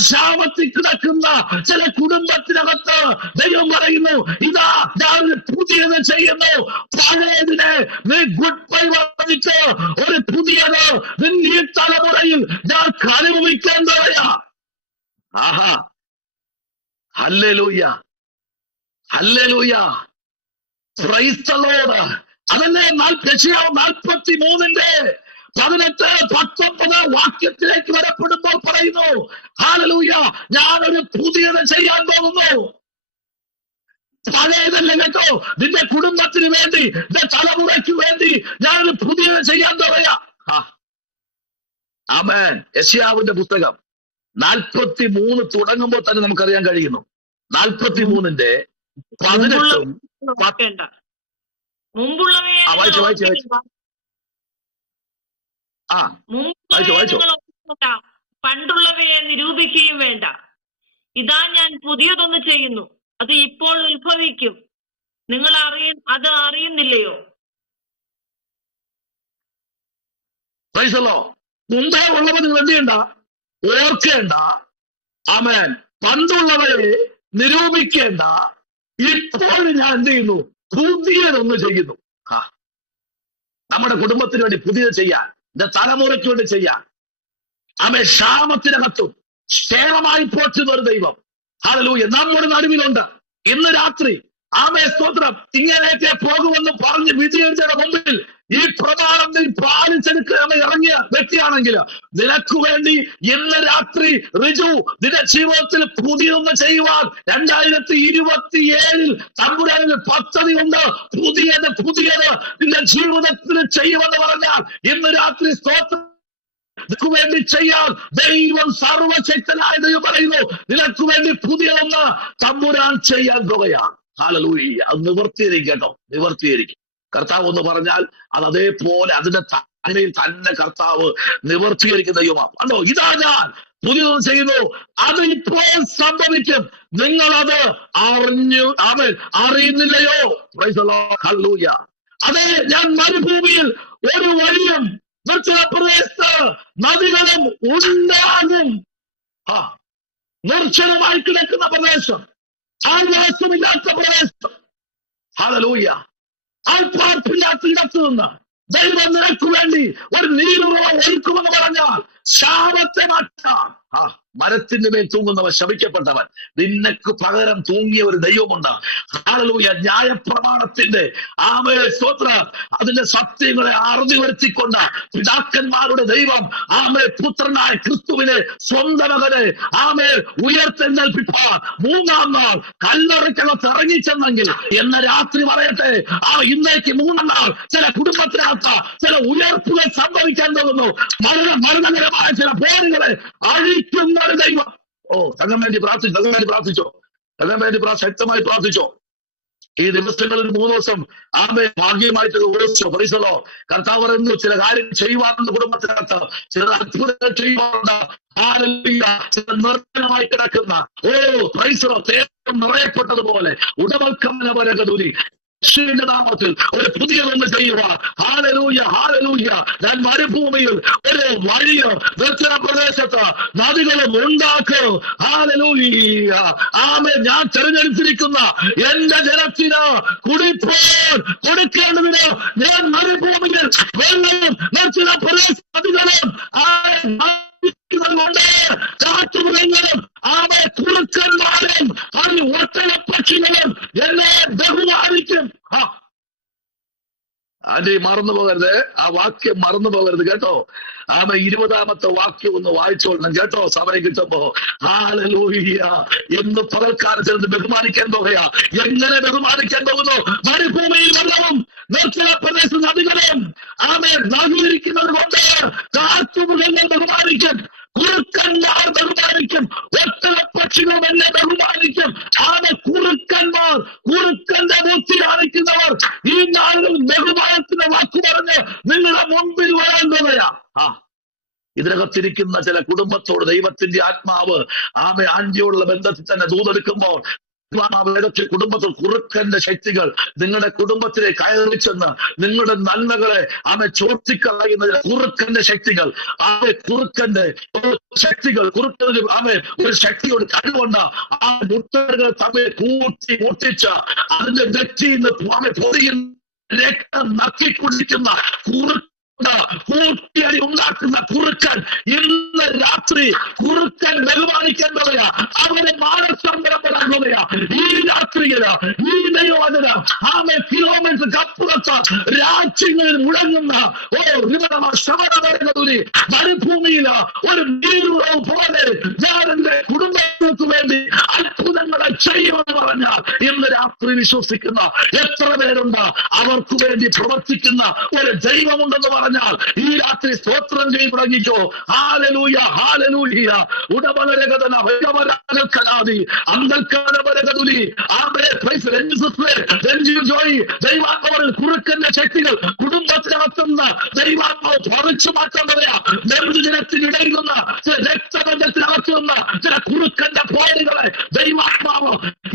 ക്ഷാമത്തിൽ കിടക്കുന്ന ചില കുടുംബത്തിനകത്ത് ദൈവം പറയുന്നു, ഇതാ ഞാൻ പുതിയത് ചെയ്യുന്നു, പഴയതിനെ നീ ഗുഡ് ബൈ പറഞ്ഞിട്ട് ഒരു പുതിയത് നിന്റെ ഈ തലമുറയിൽ ഞാൻ അനുഭവിക്കാൻ പോവുക. ആഹാ, ഹല്ലേലൂയ, ഹല്ലേലൂയ, പ്രൈസ് ദി ലോർഡ്. അതല്ലേ 43-ന്റെ 18-19 വാക്യത്തിലേക്ക് വരപ്പെടുമ്പോൾ പറയുന്നു, ഹല്ലേലൂയ, ഞാനൊരു പുതിയത് ചെയ്യാൻ പോകുന്നു. പഴയതല്ല കേട്ടോ, നിന്റെ കുടുംബത്തിന് വേണ്ടി, നിന്റെ തലമുറയ്ക്ക് വേണ്ടി ഞാനൊരു പുതിയത് ചെയ്യാൻ പോവുക. ആമേൻ. യെശയ്യാവിന്റെ പുസ്തകം 43 തുടങ്ങുമ്പോൾ തന്നെ നമുക്കറിയാൻ കഴിയുന്നു. 43-ന്റെ 18 പണ്ടുള്ളവയെ നിരൂപിക്കുകയും വേണ്ട. ഇതാ ഞാൻ പുതിയതൊന്ന് ചെയ്യുന്നു, അത് ഇപ്പോൾ ഉത്ഭവിക്കും, നിങ്ങൾ അത് അറിയുന്നില്ലയോ? മുമ്പേ ഉള്ളവ നിങ്ങൾ എന്ത് ചെയ്യണ്ട, ഓർക്കേണ്ട. ആമേൻ. പണ്ടുള്ളവരെ നിരൂപിക്കേണ്ട, ഇപ്പോൾ ഞാൻ എന്ത് ചെയ്യുന്നു, പുതിയതൊന്ന് ചെയ്യുന്നു. നമ്മുടെ കുടുംബത്തിന് വേണ്ടി പുതിയത് ചെയ്യാൻ, എന്റെ തലമുറയ്ക്ക് വേണ്ടി ചെയ്യാൻ. ആമേൻ. ക്ഷാമത്തിനകത്തും ക്ഷേമമായി പോറ്റുന്ന ഒരു ദൈവം ഹല്ലേലൂയ നമ്മുടെ നടുവിലുണ്ട്. ഇന്ന് രാത്രി ആമേൻ സ്തോത്രം, ഇങ്ങനെയൊക്കെ പോകുമെന്ന് പറഞ്ഞ് വിധിയെഴുതിയുടെ മുമ്പിൽ ഈ പ്രമാണം നീ പാലിച്ചെടുക്കുക ഇറങ്ങിയ വ്യക്തിയാണെങ്കിൽ നിനക്ക് വേണ്ടി ഇന്ന് രാത്രി റിജു നിന്റെ ജീവിതത്തിൽ പുതിയൊന്ന് ചെയ്യുവാൻ 2027 തമ്പുരാനിൽ പദ്ധതിയുണ്ട്. പുതിയത് നിന്റെ ജീവിതത്തിൽ ചെയ്യുമെന്ന് പറഞ്ഞാൽ ഇന്ന് രാത്രി സ്തോത്രം നിനക്ക് വേണ്ടി ചെയ്യാൻ ദൈവം സർവശക്തനായ ദൈവം പറയുന്നു, നിനക്ക് വേണ്ടി പുതിയൊന്ന് തമ്പുരാൻ ചെയ്യാൻ പോവുകയാണ്. ഹല്ലേലൂയ. അത് നിവർത്തിയിരിക്കും കേട്ടോ, നിവർത്തിയിരിക്കും. കർത്താവ് എന്ന് പറഞ്ഞാൽ അത് അതേപോലെ അതിന്റെ തലയിൽ തന്നെ കർത്താവ് നിവർത്തീകരിക്കുന്ന ദൈവമാണ്. കണ്ടോ, ഇതാ ഞാൻ പുതിയത് ചെയ്യുന്നു, അത് ഇപ്പോൾ സംഭവിക്കും, നിങ്ങളത് അറിയുന്നില്ലയോ? Praise the Lord. ഹല്ലേലൂയ. അതെ, ഞാൻ മരുഭൂമിയിൽ ഒരു വഴിയും നിർജ്ജനപ്രദേശത്ത് നദികളും ഉണ്ടാകും. നിർജ്ജനമായി കിടക്കുന്ന പ്രദേശം, ആവാസമില്ലാത്ത പ്രദേശം, ഹല്ലേലൂയ, ആൾപ്പാർപ്പില്ലാത്ത ഇടത്ത് നിന്ന് ദൈവം നിനക്ക് വേണ്ടി ഒരു നീരുറവ ഒരുക്കുമെന്ന് പറഞ്ഞാൽ ശാപത്തെ മാറ്റാം. മരത്തിന്റെ മേൽ തൂങ്ങുന്നവൻ ശപിക്കപ്പെട്ടവൻ. നിനക്ക് പകരം തൂങ്ങിയ ഒരു ദൈവമുണ്ട്. ഹല്ലേലൂയ. ന്യായപ്രമാണത്തിന്റെ സ്തോത്രം അതിന്റെ സത്യങ്ങളെ അറുതി വരുത്തിക്കൊണ്ട് പിതാക്കന്മാരുടെ ദൈവം പുത്രനായ ക്രിസ്തുവിനെ സ്വന്തം മകനെ ഉയർത്തെഴുന്നേൽപ്പിപ്പാൻ 3-ാം നാൾ കല്ലറയ്ക്കകത്ത് ഇറങ്ങിച്ചെന്നെങ്കിൽ എന്ന രാത്രി പറയട്ടെ, ഇന്നേക്ക് 3-ാം നാൾ ചില കുടുംബത്തിനകത്ത് ചില ഉയർപ്പുകൾ സംഭവിക്കാൻ പോകുന്നു. മരണകരമായ ചില പോരുകളെ അഴിക്കുന്ന ദൈവം. തങ്ങാൻ വേണ്ടി പ്രാർത്ഥിച്ചോ, ശക്തമായി പ്രാർത്ഥിച്ചോ. ഈ ദിവസങ്ങളിൽ 3 ദിവസം ഭാഗ്യമായിട്ട് ഉപയോഗിച്ചോ. പരിസരോ കർത്താവ് പറയുന്നു, ചില കാര്യങ്ങൾ ചെയ്യുവാനുള്ള കുടുംബത്തിനകത്ത് ചില അത്ഭുതങ്ങൾ ചെയ്യുവാനുണ്ട്. ചില നിർജ്ജനമായി കിടക്കുന്ന പരിസരോ തേജം നിറയപ്പെട്ടതുപോലെ ഉടമൽക്കമനപരകദൂരി യേശുവിന്റെ നാമത്തിൽ ഒരു പുതിയതൊന്ന് ചെയ്യുവാൻ. Hallelujah, hallelujah. ഞാൻ മരുഭൂമിയിൽ ഒരു വഴിയോ നിർജ്ജന പ്രദേശത്ത് നദികളും ഉണ്ടാക്കും. ഹല്ലേലൂയ. ആമേൻ. ഞാൻ തിരഞ്ഞെടുത്തിരിക്കുന്ന എന്റെ ജനത്തിന് കുടിപ്പാൻ കൊടുക്കേണ്ടതിന് ഞാൻ മരുഭൂമിയിൽ വെള്ളവും നിർജ്ജന പ്രദേശ നദികളും കൊണ്ട് കാട്ടുമൃഗങ്ങളും ആമേ കുറുക്കന്മാരും അതിന് ഒട്ടകപ്പക്ഷികളും എന്നെ ബഹുമാനിക്കും. ആന്റി മറന്നു പോകരുത്, ആ വാക്യം മറന്നു പോകരുത് കേട്ടോ. ആമേ 20ാമത്തെ വാക്യം ഒന്ന് വായിച്ചോളണം കേട്ടോ സമയം കിട്ടുമ്പോ. ഹല്ലേലൂയ. എന്ന് പകൽക്കാലത്ത് ബഹുമാനിക്കാൻ പോകുകയാ. എങ്ങനെ ബഹുമാനിക്കാൻ പോകുന്നു? മരുഭൂമിയിൽ വെള്ളവും നിർത്തല പ്രദേശ നദികളും ആമേ നദിയിരിക്കുന്നത് കൊണ്ട് കാട്ടുമൃഗങ്ങൾ ബഹുമാനിക്കും, കുറുക്കന്മാർ ബഹുമാനിക്കും, ഒട്ടകപ്പക്ഷികളും എന്നെ ബഹുമാനിക്കും. ആമേ കുറുക്കന്മാർ, കുറുക്കന്റെ ബുദ്ധി കാണിക്കുന്നവർ ഈ നാളുകൾ ബഹുമാനത്തിന്റെ വാക്ക് പറഞ്ഞ് നിങ്ങളുടെ മുമ്പിൽ വരാൻ പോകുകയാ. ഇതിനകത്തിരിക്കുന്ന ചില കുടുംബത്തോട് ദൈവത്തിന്റെ ആത്മാവ് ആമേ ആന്റിയോടുള്ള ബന്ധത്തിൽ തന്നെ ദൂതെടുക്കുമ്പോൾ കുടുംബത്തിൽ കുറുക്കന്റെ ശക്തികൾ നിങ്ങളുടെ കുടുംബത്തിലെ കയറി ചെന്ന് നിങ്ങളുടെ നന്മകളെ ആമെ ചോർത്തിക്കളയുന്ന കുറുക്കന്റെ ശക്തികൾ, ആമെ കുറുക്കന്റെ ശക്തികൾ, കുറുക്കന് ആമെ ഒരു ശക്തിയോട് കഴിവുണ്ട് ആ മുട്ടകൾ തമ്മിൽ കൂട്ടിച്ച അതിന്റെ നെറ്റിയിൽ ആമെ പൊതിയുന്ന രക്തം നക്കി കുടിക്കുന്ന കൂട്ടിയടി ഉണ്ടാക്കുന്ന കുറുക്കൻ ഇന്ന് രാത്രി കുറുക്കൻ ബഹുമാനിക്കാൻ പറയാ. അവരെ മാനസാന്തരം വരാൻ പറയാ. ഈ രാത്രിയില് ഈ ദൈവവചന ആമേ കിലോമീറ്റർ അപ്പുറത്ത് രാജ്യങ്ങളിൽ മുഴങ്ങുന്ന ശമനവരൂരി മരുഭൂമിയില് ഒരു നീരുറവ് പോലെ ഞാൻ എന്റെ കുടുംബങ്ങൾക്ക് വേണ്ടി അത്ഭുതങ്ങളെ ചെയ്യുമെന്ന് പറഞ്ഞാൽ ഇന്ന് രാത്രി വിശ്വസിക്കുന്ന എത്ര പേരുണ്ട്? അവർക്ക് വേണ്ടി പ്രവർത്തിക്കുന്ന ഒരു ദൈവമുണ്ടെന്ന് പറഞ്ഞാൽ ഈ രാത്രി സ്തോത്രം ചെയ്ത് തുടങ്ങിക്കോ. Hallelujah, hallelujah. ഉടമലരകതന വൈകവരാകൽക്കനാദി അന്തൽക്കാരവരകതുലി ആമേ പ്രൈസ് ജോയി. ദൈവാത്മാവിൽ കുറുക്കന്റെ ശക്തികൾ കുടുംബത്തിനകത്തുന്ന ദൈവാത്മാവ് പറിച്ചു മാറ്റാൻ പറയാ. ജനത്തിനിടയിലുള്ള രക്തബന്ധത്തിനകത്തുന്ന ചില കുറുക്കന്റെ പോരുകളെ ദൈവാത്മാവ്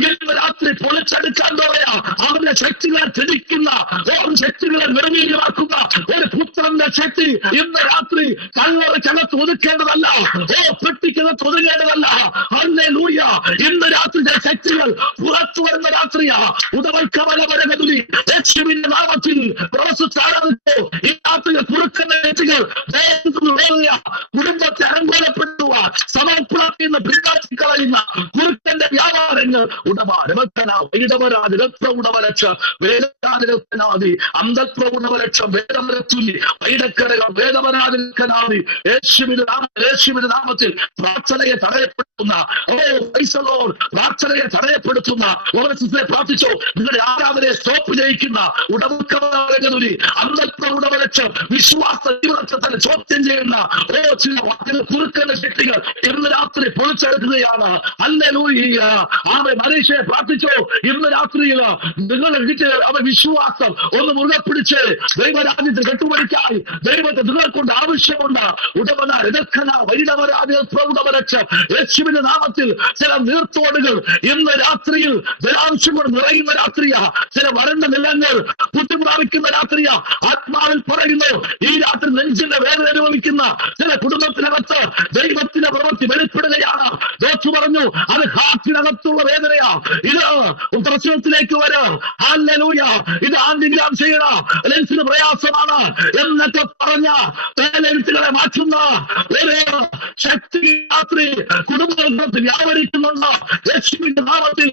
ഇന്ന് രാത്രി പൊളിച്ചെടുക്കാൻ പറയാ. അവരുടെ ശക്തികളെ തിരിക്കുന്ന ശക്തികളെ നിർവീര്യമാക്കുന്ന ഒരു പുത്രന്റെ ശക്തി ഇന്ന് രാത്രി കല്ലറയ്ക്കകത്ത് ഒതുക്കേണ്ടതല്ല, പെട്ടിക്കകത്ത് ഒതുങ്ങേണ്ടതല്ല. ഹല്ലേലൂയ. ഇന്ന് രാത്രി ശക്തികൾ പുറത്തു വരുന്ന രാത്രിയാ. ഉടവൽക്കവലവരകതുലി യേശുവിന്റെ നാമത്തിൽ പ്രവസിച്ചാരാധിച്ചു. ഈ രാത്രി കുറുക്കന്റെ ശക്തികൾ കുടുംബത്തെ അലങ്കോലപ്പെടുത്തുക, സമർപ്പണത്തിൽ നിന്ന് പിന്നാറ്റി കളയുന്ന കുറുക്കന്റെ വ്യാപാരങ്ങൾ ഉടമരാജ് വേദനാദി അന്തപ്രൗഢവലക്ഷം വേദമരത്തുലി വൈഡക്കരകൾ വേദവനാദിനാദി യേശുവിന്റെ നാമത്തിൽ പ്രാർത്ഥനയെ തടയപ്പെടുത്തുന്ന പ്രാർത്ഥനയെ തടയപ്പെടുത്തുന്ന പ്രാർത്ഥിച്ചോ. നിങ്ങളുടെ ആരാധനയെ സ്റ്റോപ്പ് ചെയ്യിക്കുന്ന ഉടമക്കവലി അന്തപ്രൗഢവലക്ഷം വിശ്വാസ ജീവിതത്തെ തന്നെ ചോദ്യം ചെയ്യുന്ന ചില വാക്കുകൾ കുറുക്കന്റെ ശക്തികൾ ഇന്ന് രാത്രി പൊളിച്ചെടുക്കുകയാണ്. ഹല്ലേലൂയ. ആമേ മനീഷയെ പ്രാർത്ഥിച്ചോ. ഇന്ന് രാത്രിയിൽ നിങ്ങളുടെ വീട്ടിൽ അവ വിശ്വാസം ഒന്ന് മുറുകെ പിടിച്ച് ദൈവരാജ്യത്തിൽ കെട്ടുപടിക്കായി ദൈവത്തെ നിങ്ങൾക്കൊണ്ട് ആവശ്യമുണ്ട്. ഉടമന രക്ഷ വൈഡവരാജ യേശുവിന്റെ നാമത്തിൽ ചില നീർത്തോടുകൾ ഇന്ന് രാത്രിയിൽ ജലാംശം കൊണ്ട് നിറയുന്ന രാത്രിയാ. ചില വരണ്ട നിലങ്ങൾ കുത്തിപ്രാപിക്കുന്ന രാത്രിയാ. ആത്മാവിൽ പറയുന്നു ഈ രാത്രി നെഞ്ചിന്റെ വേദന അനുഭവിക്കുന്ന ചില കുടുംബത്തിനകത്ത് ദൈവത്തിന്റെ പ്രവൃത്തി വെളിപ്പെടുകയാണ്. ദോച്ചു പറഞ്ഞു അത് ഹാർട്ടിനകത്തുള്ള വേദനയാ. ഇത് പ്രശ്നത്തിലേക്ക് വരാം. ഹല്ലേലൂയ. ഇത് ആന്റിഗ്രാം ചെയ്യണ ലെൻസിന് പ്രയാസമാണ് എന്നൊക്കെ പറഞ്ഞ പേരെഴുത്തുകളെ മാറ്റുന്ന ഒരു ശക്തി രാത്രി കുടുംബത്തിൽ വ്യാപരിക്കുന്നുണ്ട്. യേശുവിന്റെ നാമത്തിൽ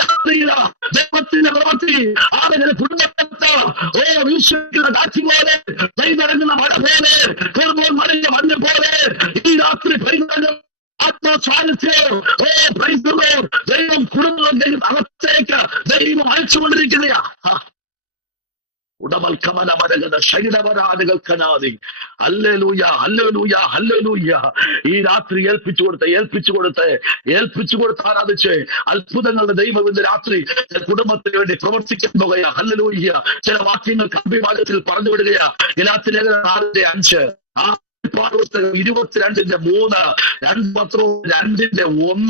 രാത്രിയില ദൈവത്തിന്റെ പ്രവൃത്തി അവരുടെ കുടുംബത്തെ വീക്ഷിക്കുന്ന കാറ്റ് പോലെ പെയ്തിറങ്ങുന്ന മഴ പോലെ കേറുമ്പോൾ മഴയുടെ മഞ്ഞ പോലെ ഈ രാത്രി പെയ്തിറങ്ങും ദൈവം കുടുംബം അകത്തേക്ക് ദൈവം അയച്ചുകൊണ്ടിരിക്കുകയാ. ഈ രാത്രി ഏൽപ്പിച്ചു കൊടുത്ത് ആരാധിച്ച് അത്ഭുതങ്ങളുടെ ദൈവം ഇന്ന് രാത്രി കുടുംബത്തിന് വേണ്ടി പ്രവർത്തിക്കാൻ പോകുകയാ. ഹല്ലേലൂയ. ചില വാക്യങ്ങൾ കമ്പിമാലത്തിൽ പറഞ്ഞു വിടുകയാ. ഗലാത്യലേഖനം 4:5 പുസ്തകം 22:3 2 പത്രവും 2:1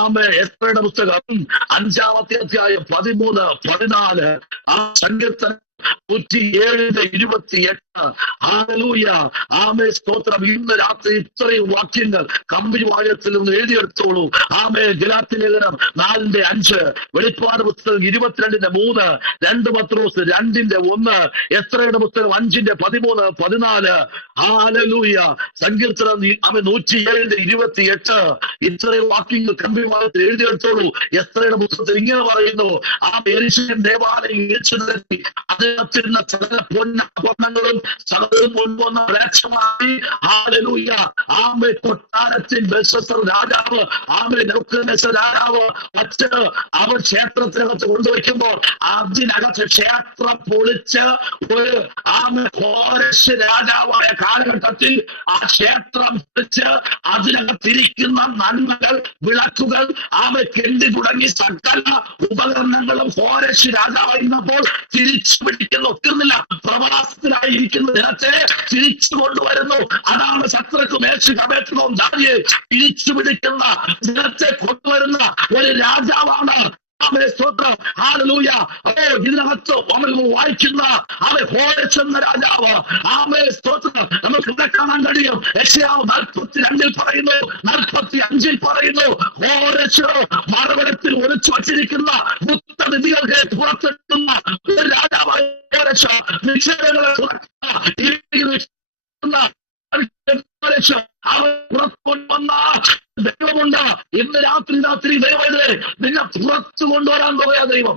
ആമേ എസ്തേരുടെ പുസ്തകം 5-ാമത്തെ അധ്യായം 13-14 ആ സങ്കീർത്തനം 107:28. ഹല്ലേലൂയ. ആമേ സ്തോത്രം. ഇന്ന് രാത്രി ഇത്രയും വാക്യങ്ങൾ കമ്പനി വാര്യത്തിൽ നിന്ന് എഴുതിയെടുത്തോളൂ. ആമേ. ഗലാത്യ ലേഖനം 4:5, വെളിപ്പാട് പുസ്തകം 22:3, 2 പത്രോസ് 2:1, എസ്രയുടെ പുസ്തകം 5:13, 14. ഹല്ലേലൂയ. സങ്കീർത്തനം 107:28. ഇത്രയും വാക്യങ്ങൾ കമ്പനി വാര്യത്തിൽ എഴുതിയെടുത്തോളൂ. എസ്രയുടെ പുസ്തകത്തിൽ ഇങ്ങനെ പറയുന്നു, ആ യെരൂശലേം ദേവാലയം ഇടിച്ചു നിരത്തി അതിനകത്തിരുന്ന സകല പൊന്നങ്ങളും സകലവും കൊണ്ടുവന്ന പ്രേക്ഷമായി. ഹല്ലേലൂയ. ആമേ. കൊട്ടാരത്തിൽ ബെൽശസ്സർ രാജാവ്, ആമേ നെബൂഖദ്നേസർ രാജാവ് മറ്റ് അവർ ക്ഷേത്രത്തിനകത്ത് കൊണ്ടുവയ്ക്കുമ്പോൾ അതിനകത്ത് ക്ഷേത്രം പൊളിച്ച് ഒരു ആമേ കോരശ് രാജാവായ കാലഘട്ടത്തിൽ ആ ക്ഷേത്രം പൊളിച്ച് അതിനകത്തിരിക്കുന്ന നന്മകൾ, വിളക്കുകൾ, ആമേ കെണ്ടി തുടങ്ങി സകല ഉപകരണങ്ങളും കോരശ് രാജാവായിരുന്നപ്പോൾ തിരിച്ചു പിടിക്കുന്നു. തീർന്നില്ല. പ്രവാസത്തിലായിരിക്കുന്ന ജനത്തെ തിരിച്ചു കൊണ്ടുവരുന്നു. അതാണ് ശത്രുക്കും മേശുകമേറ്റവും ദാനിയെ തിരിച്ചു പിടിക്കുന്ന ജനത്തെ കൊണ്ടുവരുന്ന ഒരു രാജാവാണ്. ആമേ സ്തോത്രം. ഹല്ലേലൂയ. ഇതിനകത്ത് നമ്മൾ വായിക്കുന്ന അവൻ ഹോരേശ് എന്ന രാജാവ്. ആമേ സ്തോത്രം. നമുക്ക് ഇവിടെ കാണാൻ കഴിയും. യെശയ്യാവ് 42 പറയുന്നു, 45 പറയുന്നു, ഹോരേശ് മറുപടത്തിൽ ഒളിച്ചു വച്ചിരിക്കുന്ന ഗുപ്തനിധികൾക്ക് പുറത്തെടുക്കുന്ന ഒരു രാജാവായ ഹോരേശ് നിക്ഷേപങ്ങളെ അവൻ പുറത്തുകൊണ്ടുവന്ന ദൈവമുണ്ട്. ഇന്ന് രാത്രി ദൈവം നിന്നെ പുറത്തു കൊണ്ടുവരാൻ പോയ ദൈവം.